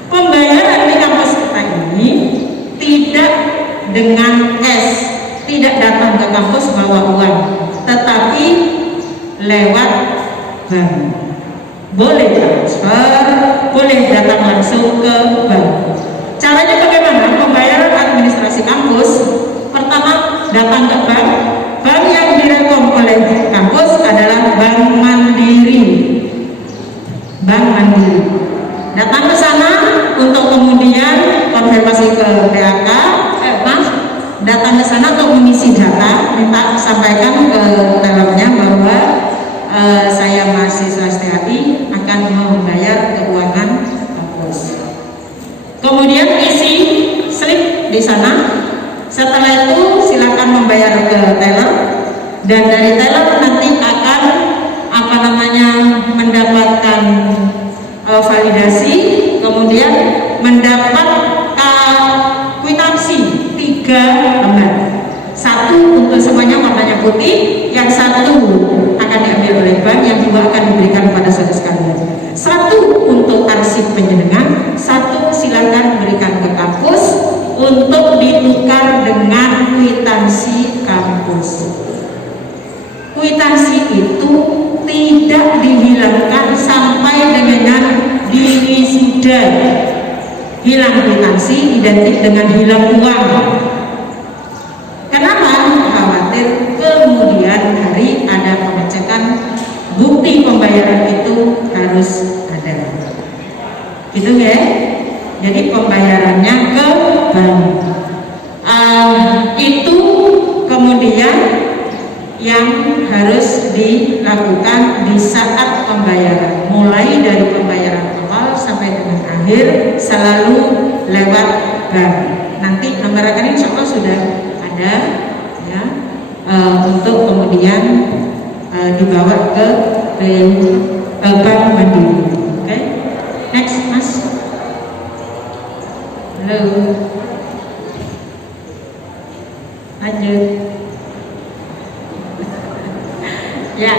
pembayaran di kampus kita ini tidak dengan cash, tidak datang ke kampus bawa uang, tetapi lewat bank. Boleh transfer, boleh datang langsung ke bank. Caranya bagaimana? Pembayaran administrasi kampus, pertama datang ke bank. Bank yang direkom oleh kampus adalah Bank Mandiri. Bank Mandiri. Datang ke sana untuk kemudian konfirmasi ke DAK, datang ke sana untuk mengisi data, minta sampaikan ke dalamnya bahwa saya mahasiswa STHI akan membayar keuangan kampus. Kemudian isi slip di sana. Setelah itu silakan membayar ke teller, dan dari teller nanti akan mendapatkan validasi, kemudian mendapat kwitansi 3 lembar. Satu untuk semuanya warnanya putih, yang satu akan diambil oleh bank, yang dua akan diberikan kepada saudara sekalian. Satu untuk arsip penjenengan, satu silakan berikan ke kampus untuk ditukar dengan kwitansi kampus. Kwitansi itu tidak dihilangkan sampai dengan diwisuda. Hilang kwitansi identik dengan hilang uang. Kenapa? Khawatir kemudian hari ada pengecekan, bukti pembayaran itu harus ada. Gitu ya? Jadi pembayarannya ke bank. Itu kemudian yang harus dilakukan di saat pembayaran, mulai dari pembayaran awal sampai dengan akhir selalu lewat bank. Nanti nomor rekening insya Allah sudah ada ya, untuk kemudian dibawa ke bank Mandiri. Oke, next mas. Halo. Lanjut. Ya,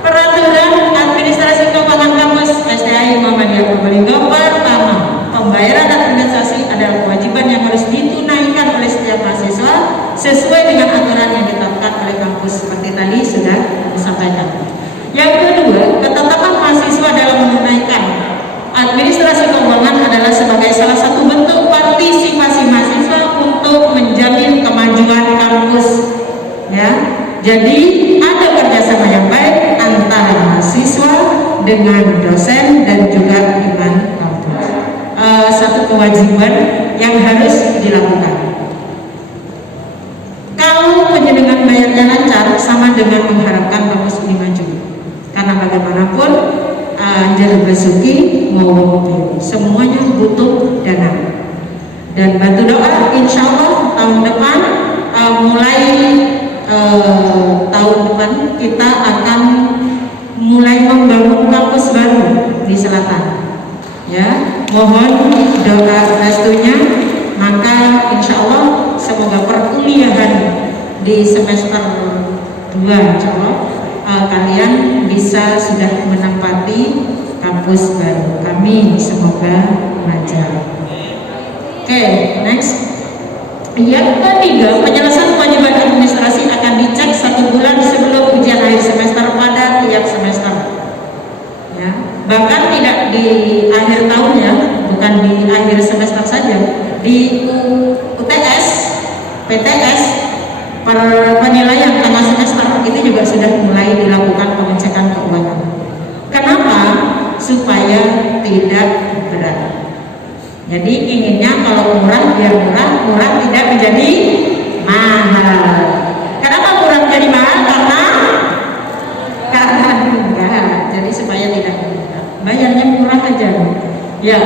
peraturan administrasi keuangan kampus STI Muhammadiyah Probolinggo pertama, pembayaran administrasi adalah kewajiban yang harus ditunaikan oleh setiap mahasiswa sesuai dengan aturan yang ditetapkan oleh kampus seperti tadi sudah disampaikan. Yang kedua, ketetapan mahasiswa dalam menunaikan administrasi keuangan adalah sebagai salah satu bentuk partisipasi mahasiswa untuk menjamin kemajuan kampus. Ya, jadi ada kerjasama yang baik antara mahasiswa dengan dosen dan juga dengan kampus. Satu kewajiban yang harus dilakukan. Kalau penyelenggaraan bayarnya lancar, sama dengan mengharapkan kampus ini maju. Karena bagaimanapun Anjar Basuki mau semuanya butuh dana. Dan bantu doa, insya Allah tahun depan mulai tahun depan kita akan mulai membangun kampus baru di selatan. Ya, mohon doa restunya. Maka insya Allah semoga perkuliahan di semester 2 insya Allah kalian bisa sudah menempati kampus baru. Kami semoga lancar. Oke, next. Yang ketiga, penyelesaian kewajiban administrasi akan dicek 1 bulan sebelum ujian akhir semester pada tiap semester. Ya, bahkan tidak di akhir tahun ya, bukan di akhir semester saja, di UTS, PTS, penilaian tengah semester itu juga sudah mulai dilakukan pengecekan keuangan. Kenapa? Supaya tidak berat. Jadi inginnya kalau murah biar murah, murah tidak menjadi mahal. Kenapa murah menjadi mahal? Karena enggak. Jadi supaya tidak berat. Bayarnya murah aja. Ya.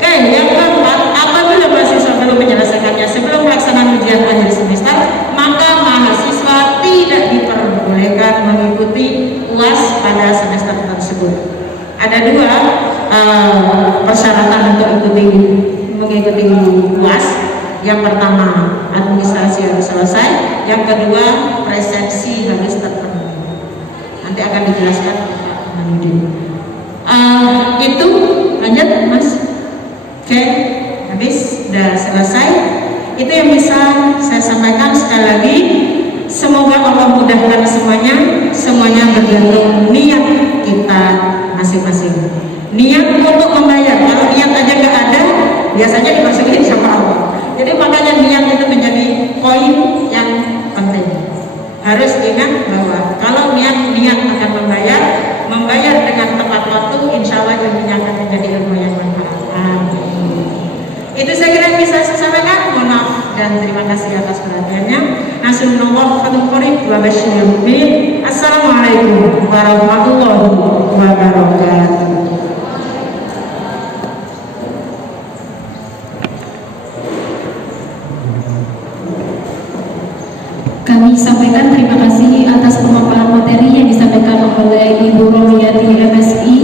Oke, yang keempat, apabila mahasiswa belum menyelesaikannya sebelum pelaksanaan ujian akhir semester, maka mahasiswa tidak diperbolehkan mengikuti UAS pada semester tersebut. Ada 2 persyaratan untuk mengikuti UAS. Yang pertama, administrasi harus selesai. Yang kedua, presensi harus terpenuhi. Nanti akan dijelaskan Pak Manudin. Itu lanjut, Mas. Oke, habis, sudah selesai. Itu yang bisa saya sampaikan. Sekali lagi, semoga Allah mudahkan semuanya bergantung niat kita masing-masing. Niat untuk membayar, kalau niat aja nggak ada, biasanya dimasukin sama Allah. Jadi makanya niat itu menjadi poin yang penting. Harus ingat bahwa kalau niat akan membayar dengan tepat waktu, insya Allah ilmunya akan menjadi ilmu yang manfaat. Itu saya kira yang bisa saya sampaikan. Mohon maaf dan terima kasih atas perhatiannya. Nasunullah fatul qorib wa basyiril mu'minin. Assalamualaikum warahmatullahi wabarakatuh. Kami sampaikan terima kasih atas pemaparan materi yang disampaikan oleh Ibu Romiati MSI.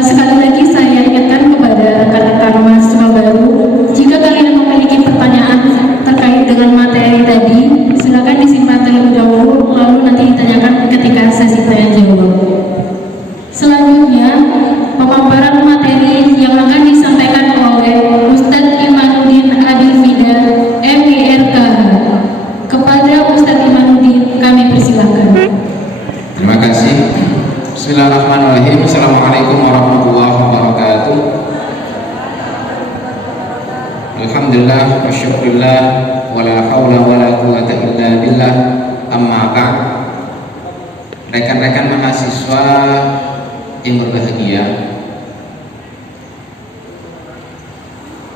Sekali lagi saya ingatkan kepada rekan-rekan mahasiswa baru, jika kalian memiliki pertanyaan terkait dengan materi tadi, silakan disimpan terlebih dahulu, lalu nanti ditanyakan ketika sesi tanya jawab. Selanjutnya, pemaparan materi yang akan disampaikan oleh Ustadz Imanuddin Abil Fida, MIRKH. Kepada Ustadz Imanuddin, kami persilahkan. Terima kasih. Bismillahirrahmanirrahim. Assalamualaikum warahmatullahi wabarakatuh. Alhamdulillah wa syukurillah wa la hawla wa la quwwata illa billah. Amma ba'd. Rekan-rekan mahasiswa yang berbahagia,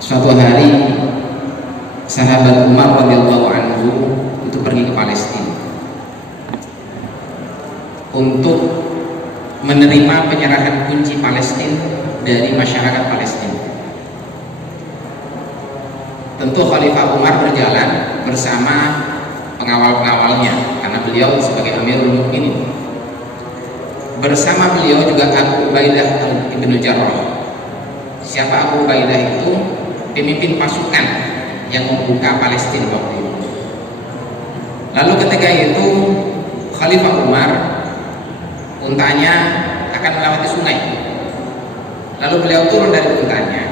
suatu hari sahabat Umar radhiyallahu anhu itu pergi ke Palestina untuk menerima penyerahan kunci Palestina dari masyarakat Palestina. Tentu Khalifah Umar berjalan bersama pengawal-pengawalnya karena beliau sebagai Amirul Mukminin. Bersama beliau juga Abu Ubaidah bin Jarrah. Siapa Abu Ubaidah itu? pemimpin pasukan yang membuka Palestina waktu itu. Lalu ketika itu Khalifah Umar, untanya akan melewati sungai. Lalu beliau turun dari untanya,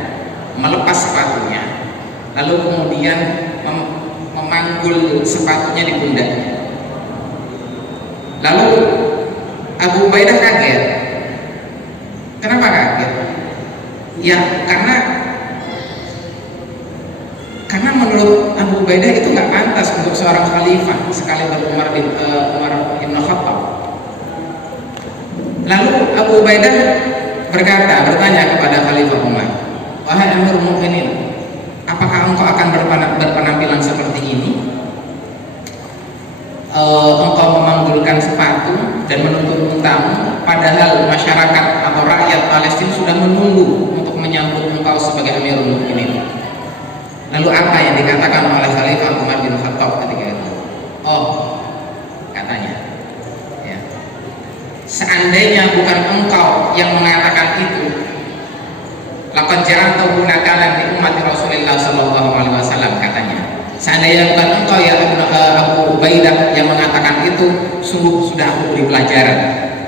melepas sepatunya, lalu kemudian memanggul sepatunya di pundaknya. Lalu Abu Ubaidah kaget. Kenapa kaget? Ya karena menurut Abu Ubaidah itu nggak pantas untuk seorang khalifah sekali Umar bin Khattab. Lalu Abu Ubaidah bertanya kepada Khalifah Umar, wahai Amirul Mukminin, apakah engkau akan berpenampilan seperti ini? Engkau memanggulkan sepatu dan menuntut untamu, padahal masyarakat atau rakyat Palestina sudah menunggu untuk menyambut engkau sebagai Amirul Mukminin. Lalu apa yang dikatakan oleh Khalifah Umar bin Khattab ketika itu? Oh, katanya, ya, seandainya bukan engkau yang mengatakan itu, laqad ja'altahu nakalan li ummati Rasulillah sallallahu alaihi wasallam, katanya. Seandainya bukan engkau ya Abu Ubaidah yang mengatakan itu, sungguh sudah aku beri pelajaran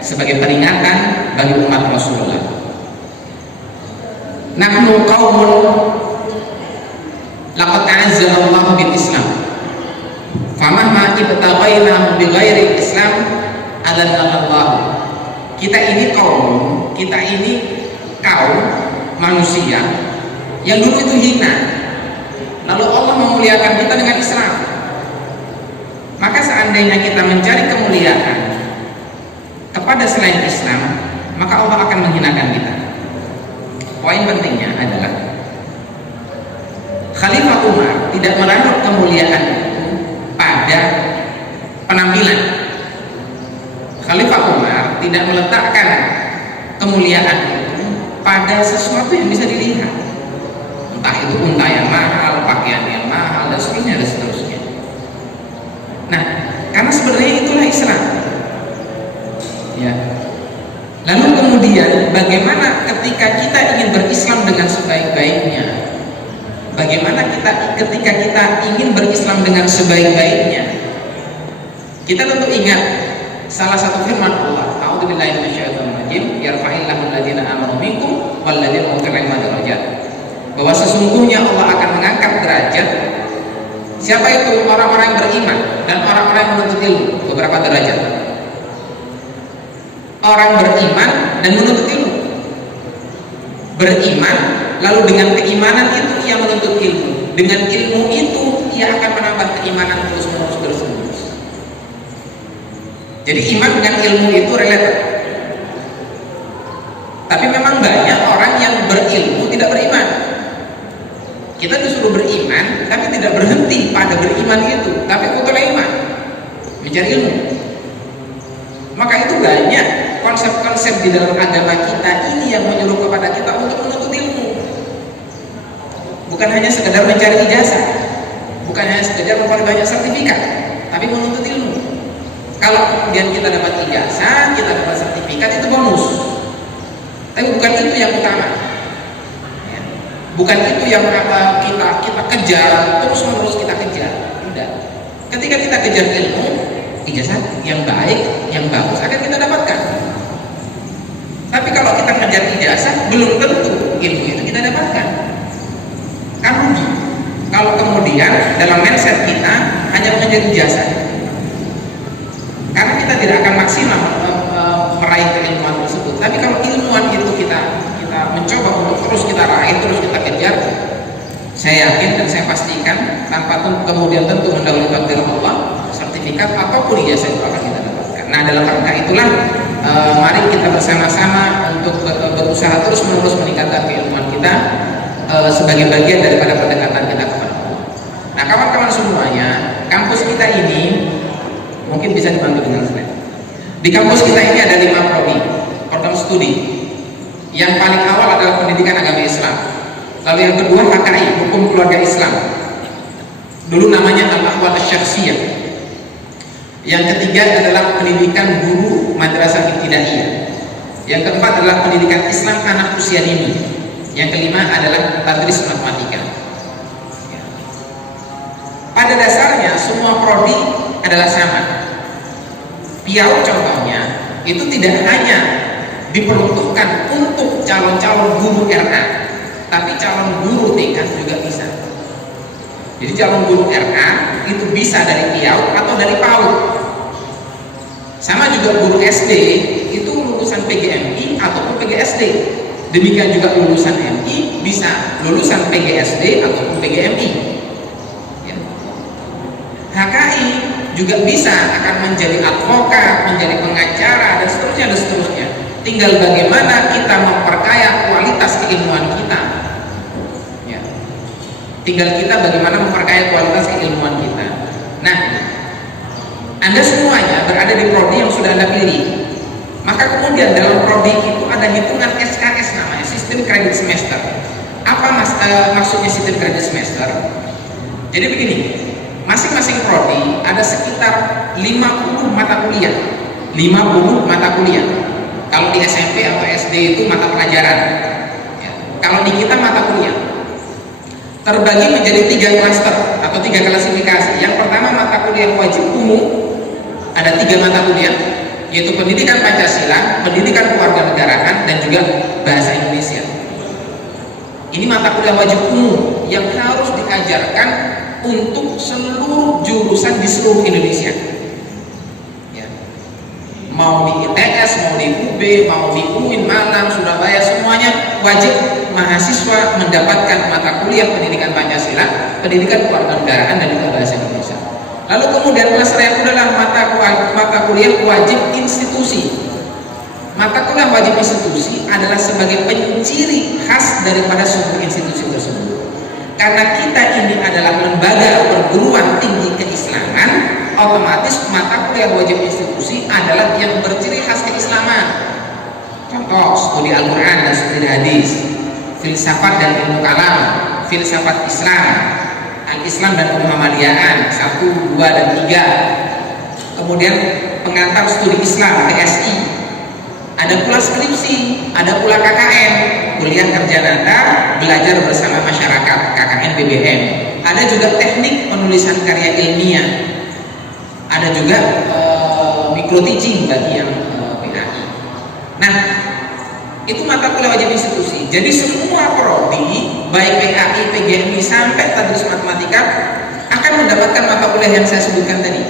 sebagai peringatan bagi umat Rasulullah. Nahnu qaumun laqad ta'azzara Allah bil Islam. Famahma ibtaghaina bi ghairi Islam Allah. Kita ini kaum manusia yang dulu itu hina. Lalu Allah memuliakan kita dengan Islam. Maka seandainya kita mencari kemuliaan kepada selain Islam, maka Allah akan menghinakan kita. Poin pentingnya adalah Khalifah Umar tidak menaruh kemuliaan pada penampilan. Khalifah Umar tidak meletakkan kemuliaan itu pada sesuatu yang bisa dilihat, entah itu unta yang mahal, pakaian yang mahal, dan seterusnya. Nah, karena sebenarnya itulah Islam. Ya. Lalu kemudian bagaimana ketika kita ingin berislam dengan sebaik-baiknya? Bagaimana ketika kita ingin berislam dengan sebaik-baiknya? Kita tentu ingat salah satu firman Allah, a'udzubillahi minasyaitonir rajim, yarfa'illahu alladziina aamanu minkum walladziina utul 'ilma darajat. Bahwa sesungguhnya Allah akan mengangkat derajat siapa itu? Orang-orang yang beriman dan orang-orang yang menuntut ilmu. Beberapa derajat. Orang beriman dan menuntut ilmu. Beriman, lalu dengan keimanan itu ia menuntut ilmu. Dengan ilmu itu ia akan menambah keimanan terus-menerus. Jadi iman dengan ilmu itu related. Tapi memang banyak orang yang berilmu tidak beriman. Kita disuruh beriman, tapi tidak berhenti pada beriman itu, tapi utul iman, mencari ilmu. Maka itu banyak konsep-konsep di dalam agama kita ini yang menyuruh kepada kita untuk menuntut ilmu. Bukan hanya sekedar mencari ijazah, bukan hanya sekedar memperoleh banyak sertifikat, tapi menuntut ilmu. Kalau kemudian kita dapat ijazah, kita dapat sertifikat, itu bonus. Tapi bukan itu yang utama. Bukan itu yang kita kejar, terus-menerus kita kejar. Tidak. Ketika kita kejar ilmu, ijazah yang baik, yang bagus akan kita dapatkan. Tapi kalau kita kejar ijazah, belum tentu ilmu itu kita dapatkan. Kan rugi. Kalau kemudian dalam mindset kita hanya mengejar ijazah, karena kita tidak akan maksimal meraih keilmuan tersebut. Tapi kalau ilmuwan itu kita mencoba untuk terus kita raih, terus kita kejar, saya yakin dan saya pastikan tanpa kemudian tentu mendahului takdir Allah, sertifikat ataupun ijazah itu akan kita dapatkan. Nah, dalam rangka itulah mari kita bersama-sama untuk berusaha terus-menerus meningkatkan keilmuan kita sebagai bagian daripada pendekatan kita kepada Allah. Nah, kawan-kawan semuanya, kampus kita ini mungkin bisa dibantu dengan slide. Di kampus kita ini ada 5 prodi, program studi. Yang paling awal adalah pendidikan agama Islam. Lalu yang kedua HKI, hukum keluarga Islam. Dulu namanya Al-Ahwal Asy-Syakhsiyah. Yang ketiga adalah pendidikan guru madrasah ibtidaiyah. Yang keempat adalah pendidikan Islam anak usia dini. Yang kelima adalah tadris matematika. semua prodi adalah sama. PIAU contohnya itu tidak hanya diperuntukkan untuk calon-calon guru RA, tapi calon guru TK juga bisa. Jadi calon guru RA itu bisa dari PIAU atau dari PAUD. Sama juga guru SD itu lulusan PGMI ataupun PGSD. Demikian juga lulusan MI bisa lulusan PGSD ataupun PGMI. Ya. HKI juga bisa akan menjadi advokat, menjadi pengacara dan seterusnya. Tinggal bagaimana kita memperkaya kualitas keilmuan kita. Ya. Tinggal kita bagaimana memperkaya kualitas keilmuan kita. Nah, Anda semuanya berada di prodi yang sudah Anda pilih. Maka kemudian dalam prodi itu ada hitungan SKS namanya, sistem kredit semester. Apa maksudnya sistem kredit semester? Jadi begini, masing-masing prodi ada sekitar 50 mata kuliah. 50 mata kuliah. Kalau di SMP atau SD itu mata pelajaran. Ya. Kalau di kita mata kuliah terbagi menjadi 3 klaster atau 3 klasifikasi. Yang pertama mata kuliah wajib umum, ada 3 mata kuliah, yaitu pendidikan Pancasila, pendidikan kewarganegaraan, dan juga bahasa Indonesia. Ini mata kuliah wajib umum yang harus diajarkan untuk seluruh jurusan di seluruh Indonesia. Ya. Mau di ITS, mau di UB, mau di UIN, Malang, Surabaya, semuanya wajib mahasiswa mendapatkan mata kuliah pendidikan Pancasila, pendidikan kewarganegaraan, dan juga bahasa Indonesia. Lalu kemudian kelas yang adalah mata kuliah wajib institusi. Mata kuliah wajib institusi adalah sebagai penciri khas daripada suatu institusi tersebut. Karena kita ini adalah lembaga perguruan tinggi keislaman, otomatis mata kuliah wajib institusi adalah yang berciri khas keislaman. Contoh, studi Al-Quran dan studi hadis, filsafat dan ilmu kalam, filsafat Islam, Al-Islam dan Muhammadiyaan 1, 2, dan 3. Kemudian pengantar studi Islam PSI. Ada pula skripsi, ada pula KKN, kuliah kerja nyata, belajar bersama masyarakat, KKN BBM. Ada juga teknik penulisan karya ilmiah. Ada juga micro teaching bagi yang PAI. Nah, itu mata kuliah wajib institusi. Jadi semua prodi baik PAI, PGMI sampai tadris matematika akan mendapatkan mata kuliah yang saya sebutkan tadi.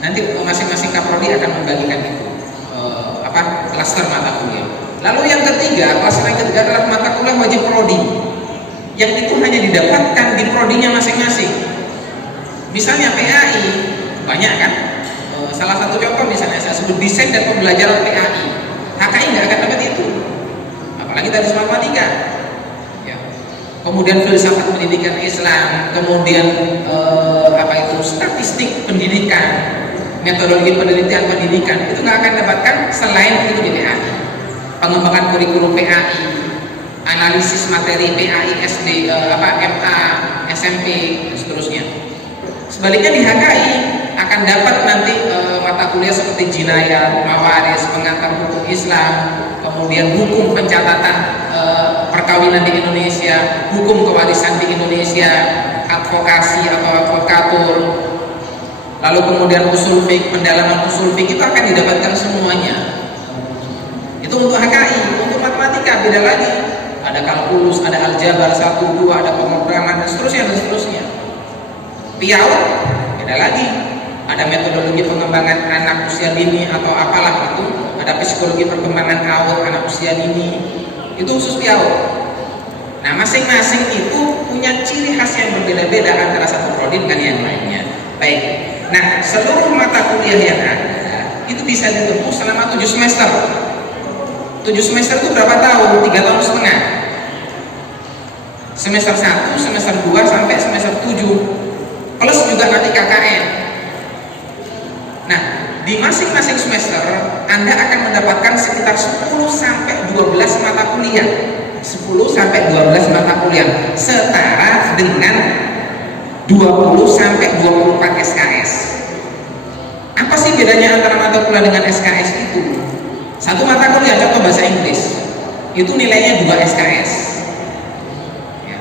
Nanti masing-masing kaprodi akan membagikan itu klaster mata kuliah. Lalu yang ketiga, klaster yang ketiga adalah mata kuliah wajib prodi, yang itu hanya didapatkan di prodinya masing-masing. Misalnya PAI banyak kan, salah satu contoh misalnya saya sebut desain dan pembelajaran PAI. HKI nggak akan dapat itu, apalagi tadris matematika. Ya. Kemudian filsafat pendidikan Islam, kemudian statistik pendidikan, metodologi penelitian pendidikan, itu nggak akan dapatkan selain itu di PAI. Pengembangan kurikulum PAI, analisis materi PAI SD, MA, SMP, dan seterusnya. Sebaliknya di HKI akan dapat nanti mata kuliah seperti jinayat, mawaris, pengantar hukum Islam, kemudian hukum pencatatan perkawinan di Indonesia, hukum kewarisan di Indonesia, advokasi atau advokatur, lalu kemudian usul fiqh, pendalaman usul fiqh, itu akan didapatkan semuanya. Itu untuk HKI. Untuk matematika beda lagi, ada kalkulus, ada aljabar 1, 2, ada pemrograman, dan seterusnya. PIAU beda lagi, ada metodologi pengembangan anak usia dini atau apalah itu, ada psikologi perkembangan awal anak usia dini, itu khusus PIAU. Nah, masing-masing itu punya ciri khas yang berbeda-beda antara satu prodi dengan yang lainnya. Baik, nah seluruh mata kuliah yang ada itu bisa ditempuh selama 7 semester. 7 semester itu berapa tahun? 3,5 tahun. Semester 1, semester 2 sampai semester 7. Plus juga nanti KKN. Nah, di masing-masing semester Anda akan mendapatkan sekitar 10 sampai 12 mata kuliah. 10 sampai 12 mata kuliah setara dengan 20 sampai 24 SKS. Apa sih bedanya antara mata kuliah dengan SKS itu? Satu mata kuliah contoh bahasa Inggris itu nilainya 2 SKS. Ya.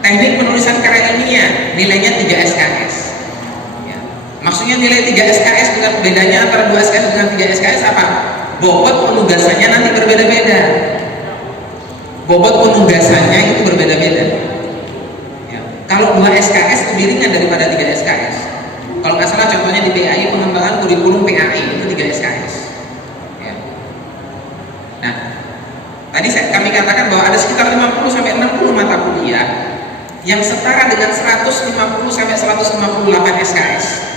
Teknik penulisan karya ilmiah nilainya 3 SKS. Maksudnya nilai 3 SKS dengan bedanya antara 2 SKS dengan 3 SKS apa? Bobot penugasannya nanti berbeda-beda. Bobot penugasannya itu berbeda-beda. Ya. Kalau 2 SKS lebih ringan daripada 3 SKS. Kalau nggak salah contohnya di PAI pengembangan kurikulum PAI itu 3 SKS. Ya. Nah, tadi kami katakan bahwa ada sekitar 50 sampai 60 mata kuliah yang setara dengan 150 sampai 158 SKS.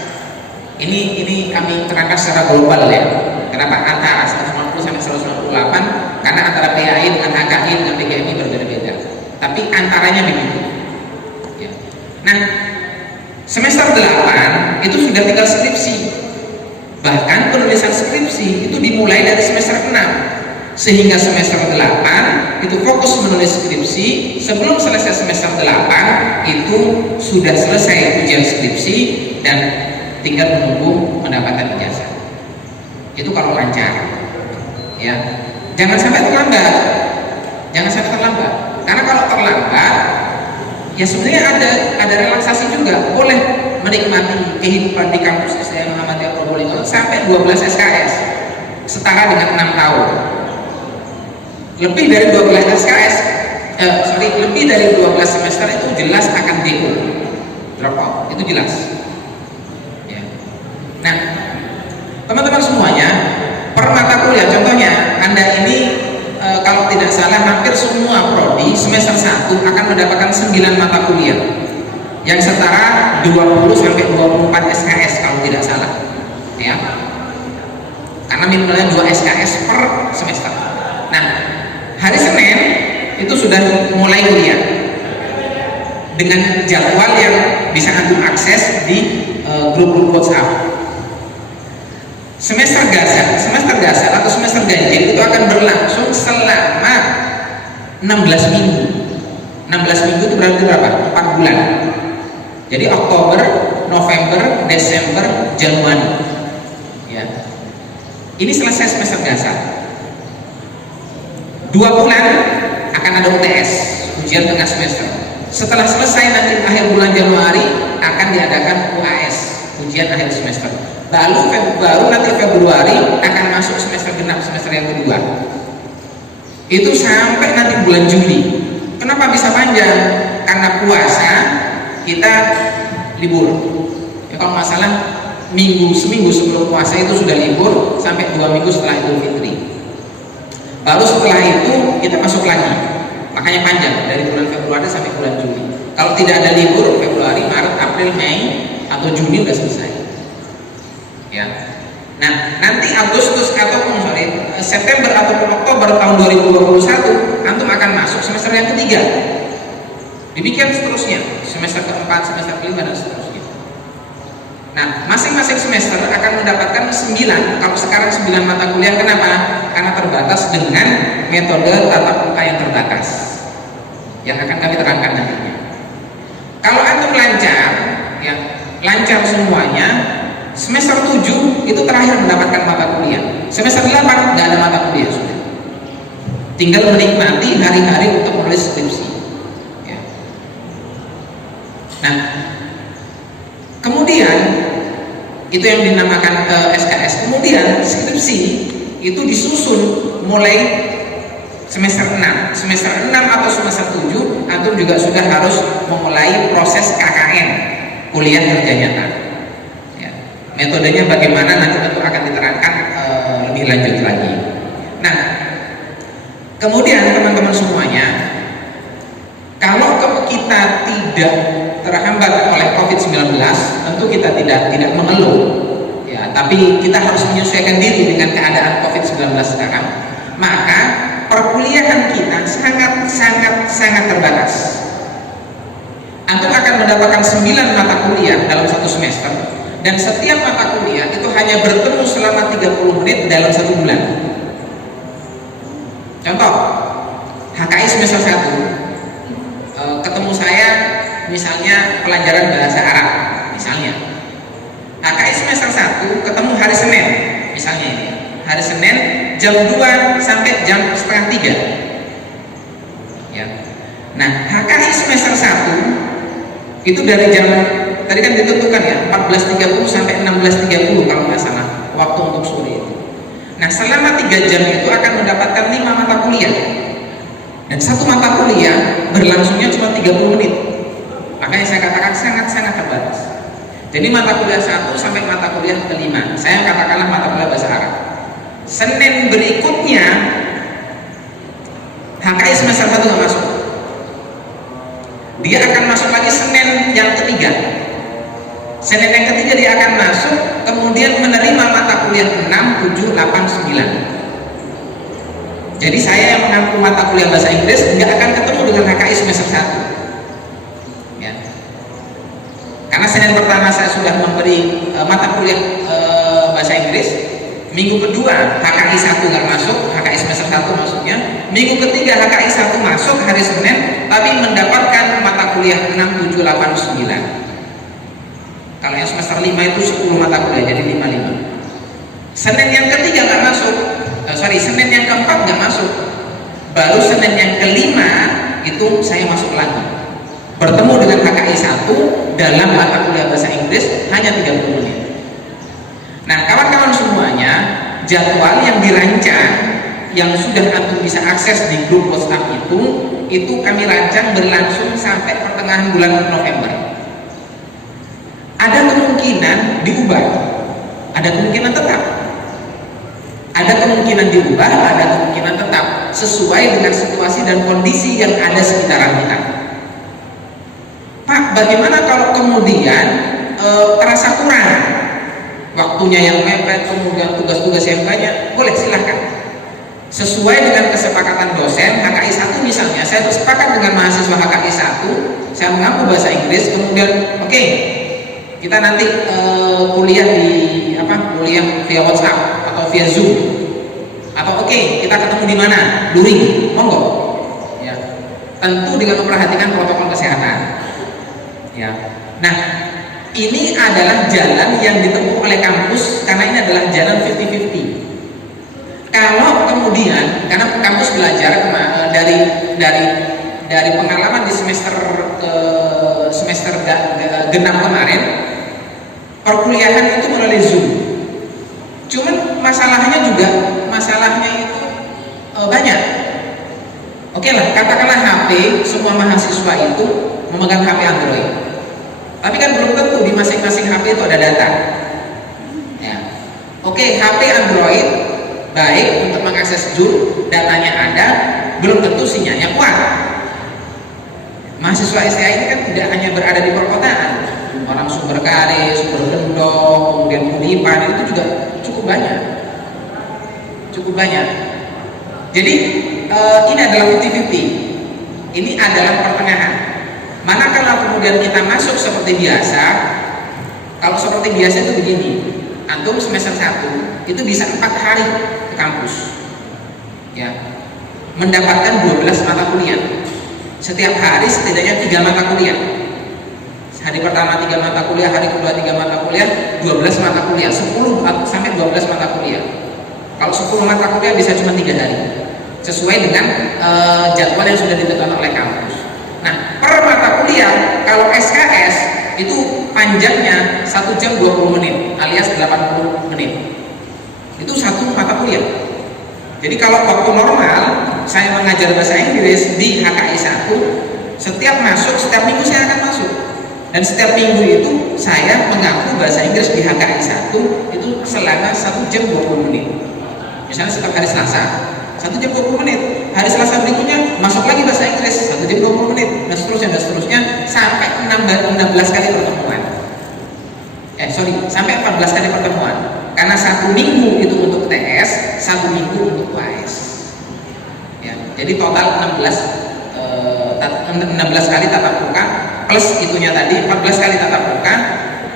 Ini kami terangkan secara global ya. Kenapa antara 150 sampai 158? Karena antara PAI dengan HKI dengan PGMI berbeda-beda. Tapi antaranya begitu. Ya. Nah, semester 8 itu sudah tinggal skripsi. Bahkan penulisan skripsi itu dimulai dari semester 6. Sehingga semester 8 itu fokus menulis skripsi. Sebelum selesai semester 8 itu sudah selesai ujian skripsi dan tinggal menunggu mendapatkan ijazah. Itu kalau lancar. Ya. Jangan sampai terlambat. Jangan sampai terlambat. Karena kalau terlambat ya sebenarnya ada relaksasi juga. Boleh menikmati kehidupan di kampus SDM Muhammadiyah Probolinggo sampai 12 SKS. Setara dengan 6 tahun. Lebih dari 12 SKS lebih dari 12 semester itu jelas akan DO, drop out, itu jelas ya. Nah teman-teman semuanya, per mata kuliah contohnya Anda ini kalau tidak salah hampir semua prodi semester 1 akan mendapatkan 9 mata kuliah yang setara 20 sampai 24 SKS kalau tidak salah ya, karena minimalnya 2 SKS per semester. Nah, hari Senin itu sudah mulai kuliah dengan jadwal yang bisa Anda akses di grup-grup WhatsApp. Semester dasar atau semester ganjil itu akan berlangsung selama 16 minggu. 16 minggu itu berarti berapa? 4 bulan. Jadi Oktober, November, Desember, Januari. Ya. Ini selesai semester dasar. 2 bulan akan ada UTS, ujian tengah semester. Setelah selesai nanti akhir bulan Januari akan diadakan UAS, ujian akhir semester. Baru nanti Februari akan masuk semester genap, semester yang kedua. Itu sampai nanti bulan Juli. Kenapa bisa panjang? Karena puasa kita libur. Ya, kalau masalah seminggu sebelum puasa itu sudah libur sampai 2 minggu setelah Idul Fitri. Baru setelah itu kita masuk lagi, makanya panjang dari bulan Februari sampai bulan Juli. Kalau tidak ada libur Februari, Maret, April, Mei atau Juni udah selesai. Ya. Nah, nanti Agustus ataupun September ataupun Oktober tahun 2021 antum akan masuk semester yang ketiga. Demikian seterusnya, semester keempat, semester kelima dan seterusnya. Nah, masing-masing semester akan mendapatkan 9, kalau sekarang 9 mata kuliah. Kenapa? Karena terbatas dengan metode tatap muka yang terbatas yang akan kami terangkan nantinya. Kalau antum lancar, ya lancar semuanya, semester 7 itu terakhir mendapatkan mata kuliah. Semester 8 nggak ada mata kuliah sudah. Tinggal menikmati hari-hari untuk menulis skripsi. Ya. Nah, kemudian itu yang dinamakan SKS. Kemudian skripsi itu disusun mulai semester 6. Semester 6 atau semester 7 antum juga sudah harus memulai proses KKN, kuliah kerja nyata. Ya. Metodenya bagaimana nanti tentu akan diterangkan lebih lanjut lagi. Nah, kemudian teman-teman semuanya, kalau kita tidak terhambat oleh COVID-19, tentu kita tidak mengeluh, ya. Tapi kita harus menyesuaikan diri dengan keadaan COVID-19 sekarang. Maka perkuliahan kita sangat terbatas. Antum akan mendapatkan 9 mata kuliah dalam satu semester, dan setiap mata kuliah itu hanya bertemu selama 30 menit dalam 1 bulan. Contoh, HKI semester 1 ketemu saya misalnya pelajaran bahasa Arab misalnya. HKI semester 1 ketemu hari Senin misalnya ini. Hari Senin jam 2 sampai jam setengah 3. Ya. Nah, HKI semester 1 itu dari jam tadi kan ditentukan ya 14.30 sampai 16.30 kalau nggak salah waktu untuk sore itu. Nah, selama 3 jam itu akan mendapatkan 5 mata kuliah, dan satu mata kuliah berlangsungnya cuma 30 menit. Makanya saya katakan sangat-sangat terbatas. Jadi mata kuliah 1 sampai mata kuliah ke-5, saya katakanlah mata kuliah bahasa Arab. Senin berikutnya HKI semester 1 nggak masuk. Dia akan masuk lagi Senin yang ketiga. Senin yang ketiga dia akan masuk, kemudian menerima mata kuliah 6, 7, 8, 9. Jadi saya yang mengampu mata kuliah bahasa Inggris nggak akan ketemu dengan HKI semester 1 ya. Karena Senin pertama saya sudah memberi mata kuliah bahasa Inggris, minggu kedua HKI 1 nggak masuk, HKI semester 1 masuknya, minggu ketiga HKI 1 masuk hari Senin, tapi mendapatkan mata kuliah 6, 7, 8, 9. Kalau yang semester 5 itu 10 mata kuliah, jadi 5. Senin yang ketiga nggak masuk, Senin yang keempat nggak masuk, baru Senin yang kelima itu saya masuk lagi, bertemu dengan HKI 1 dalam mata kuliah bahasa Inggris hanya 30 menit. Nah, kawan-kawan semuanya, jadwal yang dirancang yang sudah antum bisa akses di grup WhatsApp itu kami rancang berlangsung sampai pertengahan bulan November. Ada kemungkinan diubah, ada kemungkinan tetap, ada kemungkinan diubah, ada kemungkinan tetap, sesuai dengan situasi dan kondisi yang ada sekitaran kita. Pak, bagaimana kalau kemudian terasa kurang, waktunya yang mepet, kemudian tugas-tugas yang banyak? Boleh, silahkan. Sesuai dengan kesepakatan dosen, HKI 1 misalnya, saya bersepakat dengan mahasiswa HKI 1, saya mengampu bahasa Inggris, kemudian oke, kita nanti kuliah kuliah via WhatsApp atau via Zoom, atau oke, kita ketemu di mana, luring, monggo ya, tentu dengan memperhatikan protokol kesehatan ya. Nah, ini adalah jalan yang ditempuh oleh kampus, karena ini adalah jalan 50-50. Kalau kemudian, karena kampus belajar dari pengalaman di semester genap kemarin, perkuliahan itu melalui Zoom. Cuman masalahnya itu banyak. Oke lah, katakanlah HP, semua mahasiswa itu memegang HP Android. Tapi kan belum tentu di masing-masing HP itu ada data. Ya. Oke, HP Android baik untuk mengakses Zoom, datanya ada, belum tentu sinyalnya kuat. Mahasiswa STI ini kan tidak hanya berada di perkotaan, orang Sumberkare, Sumbergendong, kemudian Kulipan, itu juga cukup banyak. Jadi ini adalah 50-50. Ini adalah pertengahan. Manakala kemudian kita masuk seperti biasa, kalau seperti biasa itu begini, antum semester 1 itu bisa 4 hari ke kampus ya, mendapatkan 12 mata kuliah. Setiap hari setidaknya 3 mata kuliah. Hari pertama 3 mata kuliah, hari kedua 3 mata kuliah, 12 mata kuliah, 10 sampai 12 mata kuliah. Kalau 10 mata kuliah bisa cuma 3 hari, sesuai dengan jadwal yang sudah ditentukan oleh kampus. Nah, per mata kuliah kalau SKS itu panjangnya 1 jam 20 menit alias 80 menit. Itu satu mata kuliah. Jadi kalau waktu normal saya mengajar bahasa Inggris di HKI 1, setiap minggu saya akan masuk. Dan setiap minggu itu saya mengaku bahasa Inggris di HKI 1 itu selama 1 jam 20 menit. Misalnya setiap hari Selasa 1 jam 20 menit, hari Selasa berikutnya masuk lagi bahasa Inggris 1 jam 20 menit, dan seterusnya sampai 16 kali pertemuan. Sampai 14 kali pertemuan. Karena 1 minggu itu untuk TS, 1 minggu untuk UAS. Ya, jadi total 16 kali tatap muka plus itunya tadi 14 kali tatap muka,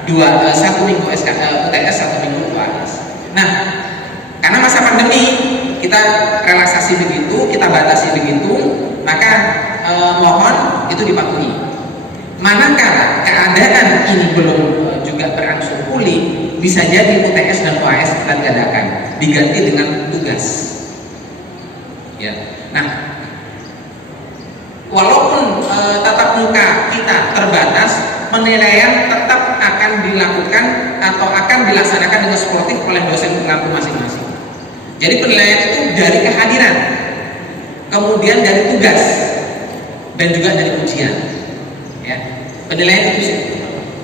1 minggu UTS, 1 minggu UAS. Nah, karena masa pandemi kita relaksasi begitu, kita batasi begitu, maka mohon itu dipatuhi. Manakala keadaan ini belum juga berangsur pulih, bisa jadi UTS dan UAS kita tiadakan, diganti dengan tugas. Ya. Nah, walaupun tatap muka kita terbatas, penilaian tetap akan dilakukan atau akan dilaksanakan dengan sportif oleh dosen pengampu masing-masing. Jadi penilaian itu dari kehadiran, kemudian dari tugas, dan juga dari ujian. Ya. Penilaian itu sih.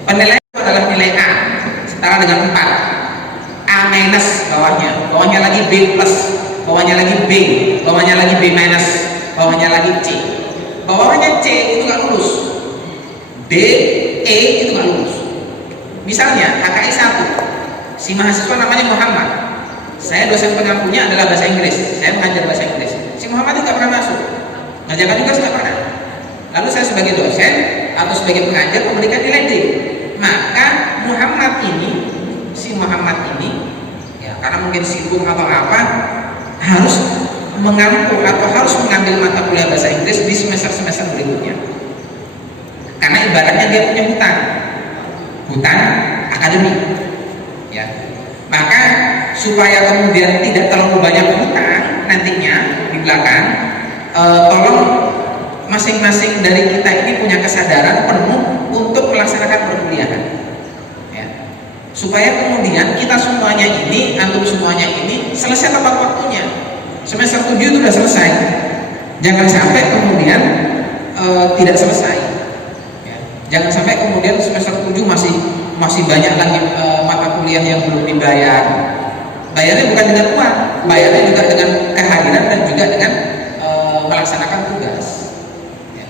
Penilaian itu adalah nilai A setara dengan 4. A minus bawahnya lagi B plus, bawahnya lagi B, bawahnya lagi B minus, bawahnya lagi C. Bawahnya C itu nggak lulus, D, E itu nggak lulus. Misalnya KKI 1, si mahasiswa namanya Muhammad, saya dosen pengampunya adalah bahasa Inggris, saya mengajar bahasa Inggris. Si Muhammad itu nggak pernah masuk, ngajarkan juga nggak pernah. Lalu saya sebagai dosen atau sebagai pengajar memberikan nilai D, maka si Muhammad ini ya, karena mungkin sibuk atau apa, harus mengampu atau harus mengambil mata kuliah bahasa Inggris di semester berikutnya, karena ibaratnya dia punya hutang akademik ya. Maka supaya kemudian tidak terlalu banyak hutang nantinya di belakang, tolong masing-masing dari kita ini punya kesadaran penuh untuk melaksanakan perkuliahan ya. Supaya kemudian kita semuanya ini, antum semuanya ini selesai tepat waktunya. Semester 7 itu sudah selesai, jangan sampai kemudian tidak selesai ya. Jangan sampai kemudian semester 7 masih banyak lagi mata kuliah yang belum dibayar. Bayarnya bukan dengan uang, bayarnya juga dengan kehadiran dan juga dengan melaksanakan tugas ya.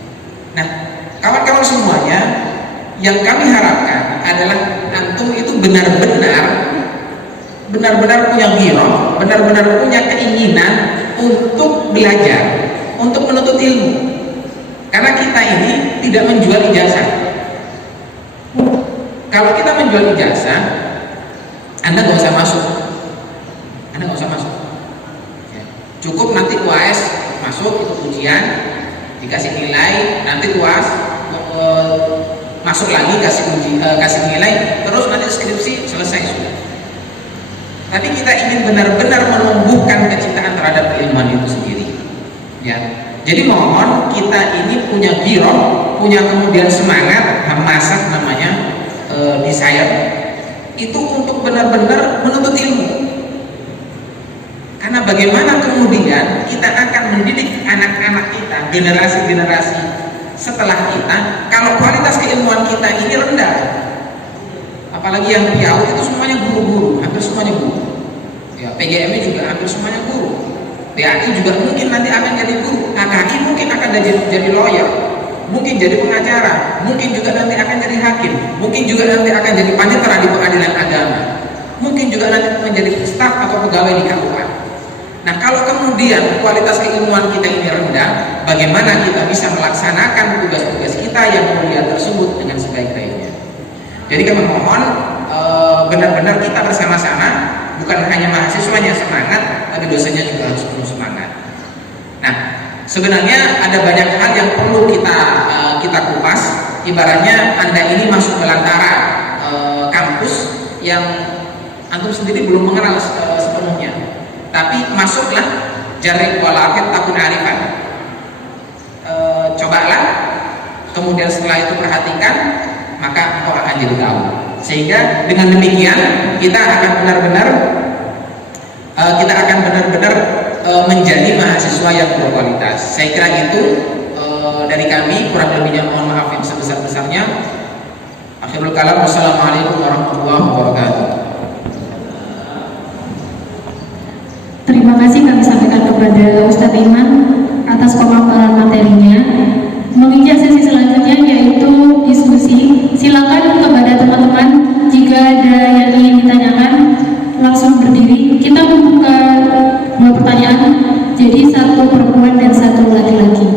Nah, kawan-kawan semuanya, yang kami harapkan adalah antum itu benar-benar punya ghirah, benar-benar punya keinginan untuk belajar, untuk menuntut ilmu. Karena kita ini tidak menjual ijazah. Kalau kita menjual ijazah, Anda nggak usah masuk. Ya. Cukup nanti UAS masuk, ikut ujian, dikasih nilai, nanti UAS masuk lagi, kasih nilai, terus nanti skripsi selesai sudah. Tapi kita ingin benar-benar menumbuhkan kecintaan terhadap keilmuan itu sendiri ya. Jadi mohon kita ini punya ghirah, punya kemudian semangat, hamasah namanya, desire itu untuk benar-benar menuntut ilmu. Karena bagaimana kemudian kita akan mendidik anak-anak kita, generasi-generasi setelah kita, kalau kualitas keilmuan kita ini rendah. Apalagi yang PIAU itu semuanya guru-guru, hampir semuanya guru ya. PGMI juga hampir semuanya guru. PAI juga mungkin nanti akan jadi guru. HKI mungkin akan jadi lawyer, mungkin jadi pengacara, mungkin juga nanti akan jadi hakim, mungkin juga nanti akan jadi panitera di pengadilan agama, mungkin juga nanti menjadi staf atau pegawai di KUA. Nah, kalau kemudian kualitas keilmuan kita ini rendah, bagaimana kita bisa melaksanakan tugas-tugas kita yang mulia tersebut dengan sebaik-baiknya? Jadi kami mohon benar-benar kita bersama-sama, bukan hanya mahasiswanya semangat, tapi dosennya juga harus penuh semangat. Nah, sebenarnya ada banyak hal yang perlu kita kupas. Ibaratnya Anda ini masuk belantara kampus yang antum sendiri belum mengenal sepenuhnya, tapi masuklah jarik walafid takun arifan. Cobalah, kemudian setelah itu perhatikan, maka engkau akan jadi tahu. Sehingga dengan demikian kita akan benar-benar menjadi mahasiswa yang berkualitas. Saya kira itu dari kami, kurang lebihnya mohon maaf yang sebesar-besarnya. Akhirul kalam, wassalamualaikum warahmatullahi wabarakatuh. Terima kasih kami sampaikan kepada Ustadz Iman atas pemaparan materinya. Menginjak sesi selanjutnya yaitu diskusi. Silakan kepada teman-teman jika ada yang ingin ditanyakan langsung berdiri. Kita membuka 2 pertanyaan, jadi 1 perempuan dan 1 laki-laki.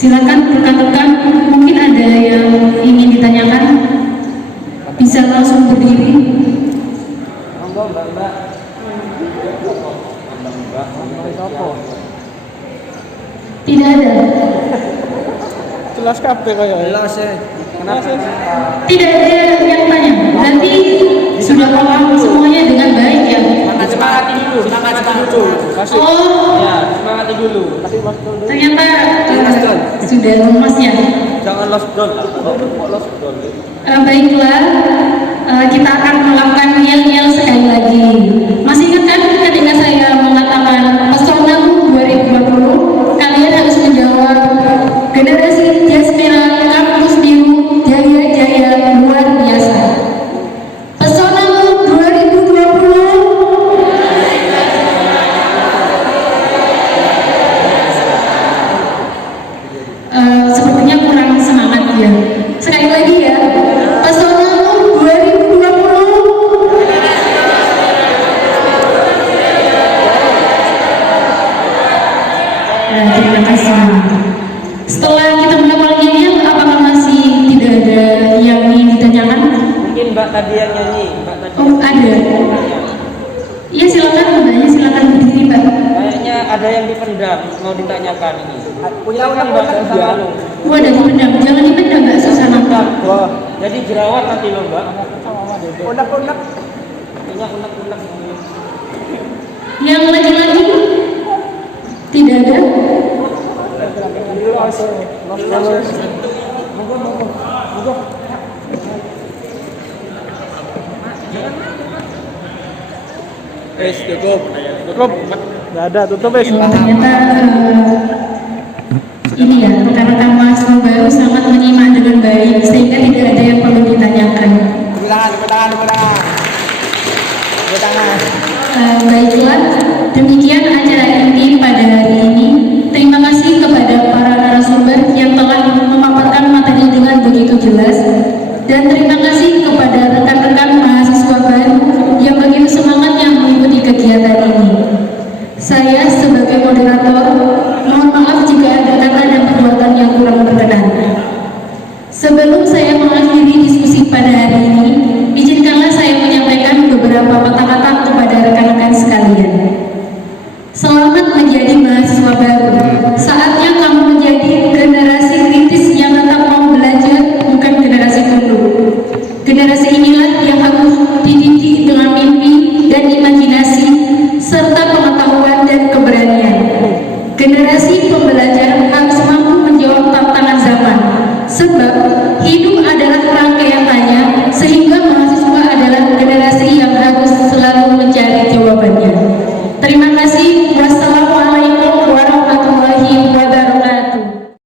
Silakan rekan-rekan, mungkin ada yang ingin ditanyakan, bisa langsung berdiri. Tidak ada. Jelas kabeh kaya. Jelas ya. Tidak ada yang tanya. Berarti sudah paham semuanya dengan baik ya. Semangati dulu. Oh, Ya, semangati dulu. ternyata sudah lemas ya. Jangan lost down. Lost down. Baiklah, kita akan melakukan yel-yel sekali lagi. Masih ingat kan ketika saya mengatakan Pesonamu 2020, kalian harus menjawab generasi jas merah kampus biru jaya jaya luar biasa. Pesonamu 2020. Sepertinya kurang semangat ya. Sekali lagi ya. Pesonamu 2020. Nah, terima kasih. Setelah kita melakukan ini, apakah masih tidak ada yang ingin ditanyakan? Mungkin Mbak tadi yang nyanyi. Oh, ada. Iya, silakan mbaknya, silakan berdiri mbak. Kayaknya ada yang dipendam mau ditanyakan ini. Silakan Mbak Susana. Oh, ada dipendam, jangan dipendam mbak Susana. Wah, jadi jerawat nanti loh Mbak. Unek-unek. Kayaknya unek-unek. Yang laki-laki tidak ada. Tutup. Nggak ada, tutup Oh, ternyata ini ya, rekan-rekan mahasiswa baru sangat menyimak dengan baik sehingga tidak ada yang perlu ditanyakan. Baiklah, demikian acara ini pada hari ini. Terima kasih kepada para narasumber yang telah memaparkan materi dengan begitu jelas, dan terima kasih kepada rekan-rekan mahasiswa baru yang begitu semangatnya mengikuti kegiatan ini. Saya sebagai moderator, mohon maaf jika ada kata dan perbuatan yang kurang berkenan. Sebelum saya mengakhiri diskusi pada hari ini, izinkanlah saya menyampaikan beberapa kata-kata kepada rekan-rekan sekalian. Selamat menjadi mahasiswa baru. Saatnya kamu menjadi generasi kritis yang tetap mau belajar, bukan generasi mundur. Generasi inilah yang harus dididik dengan mimpi dan imajinasi, serta pengetahuan dan keberanian. Generasi pembelajar harus mampu menjawab tantangan zaman, sebab hidup adalah rangka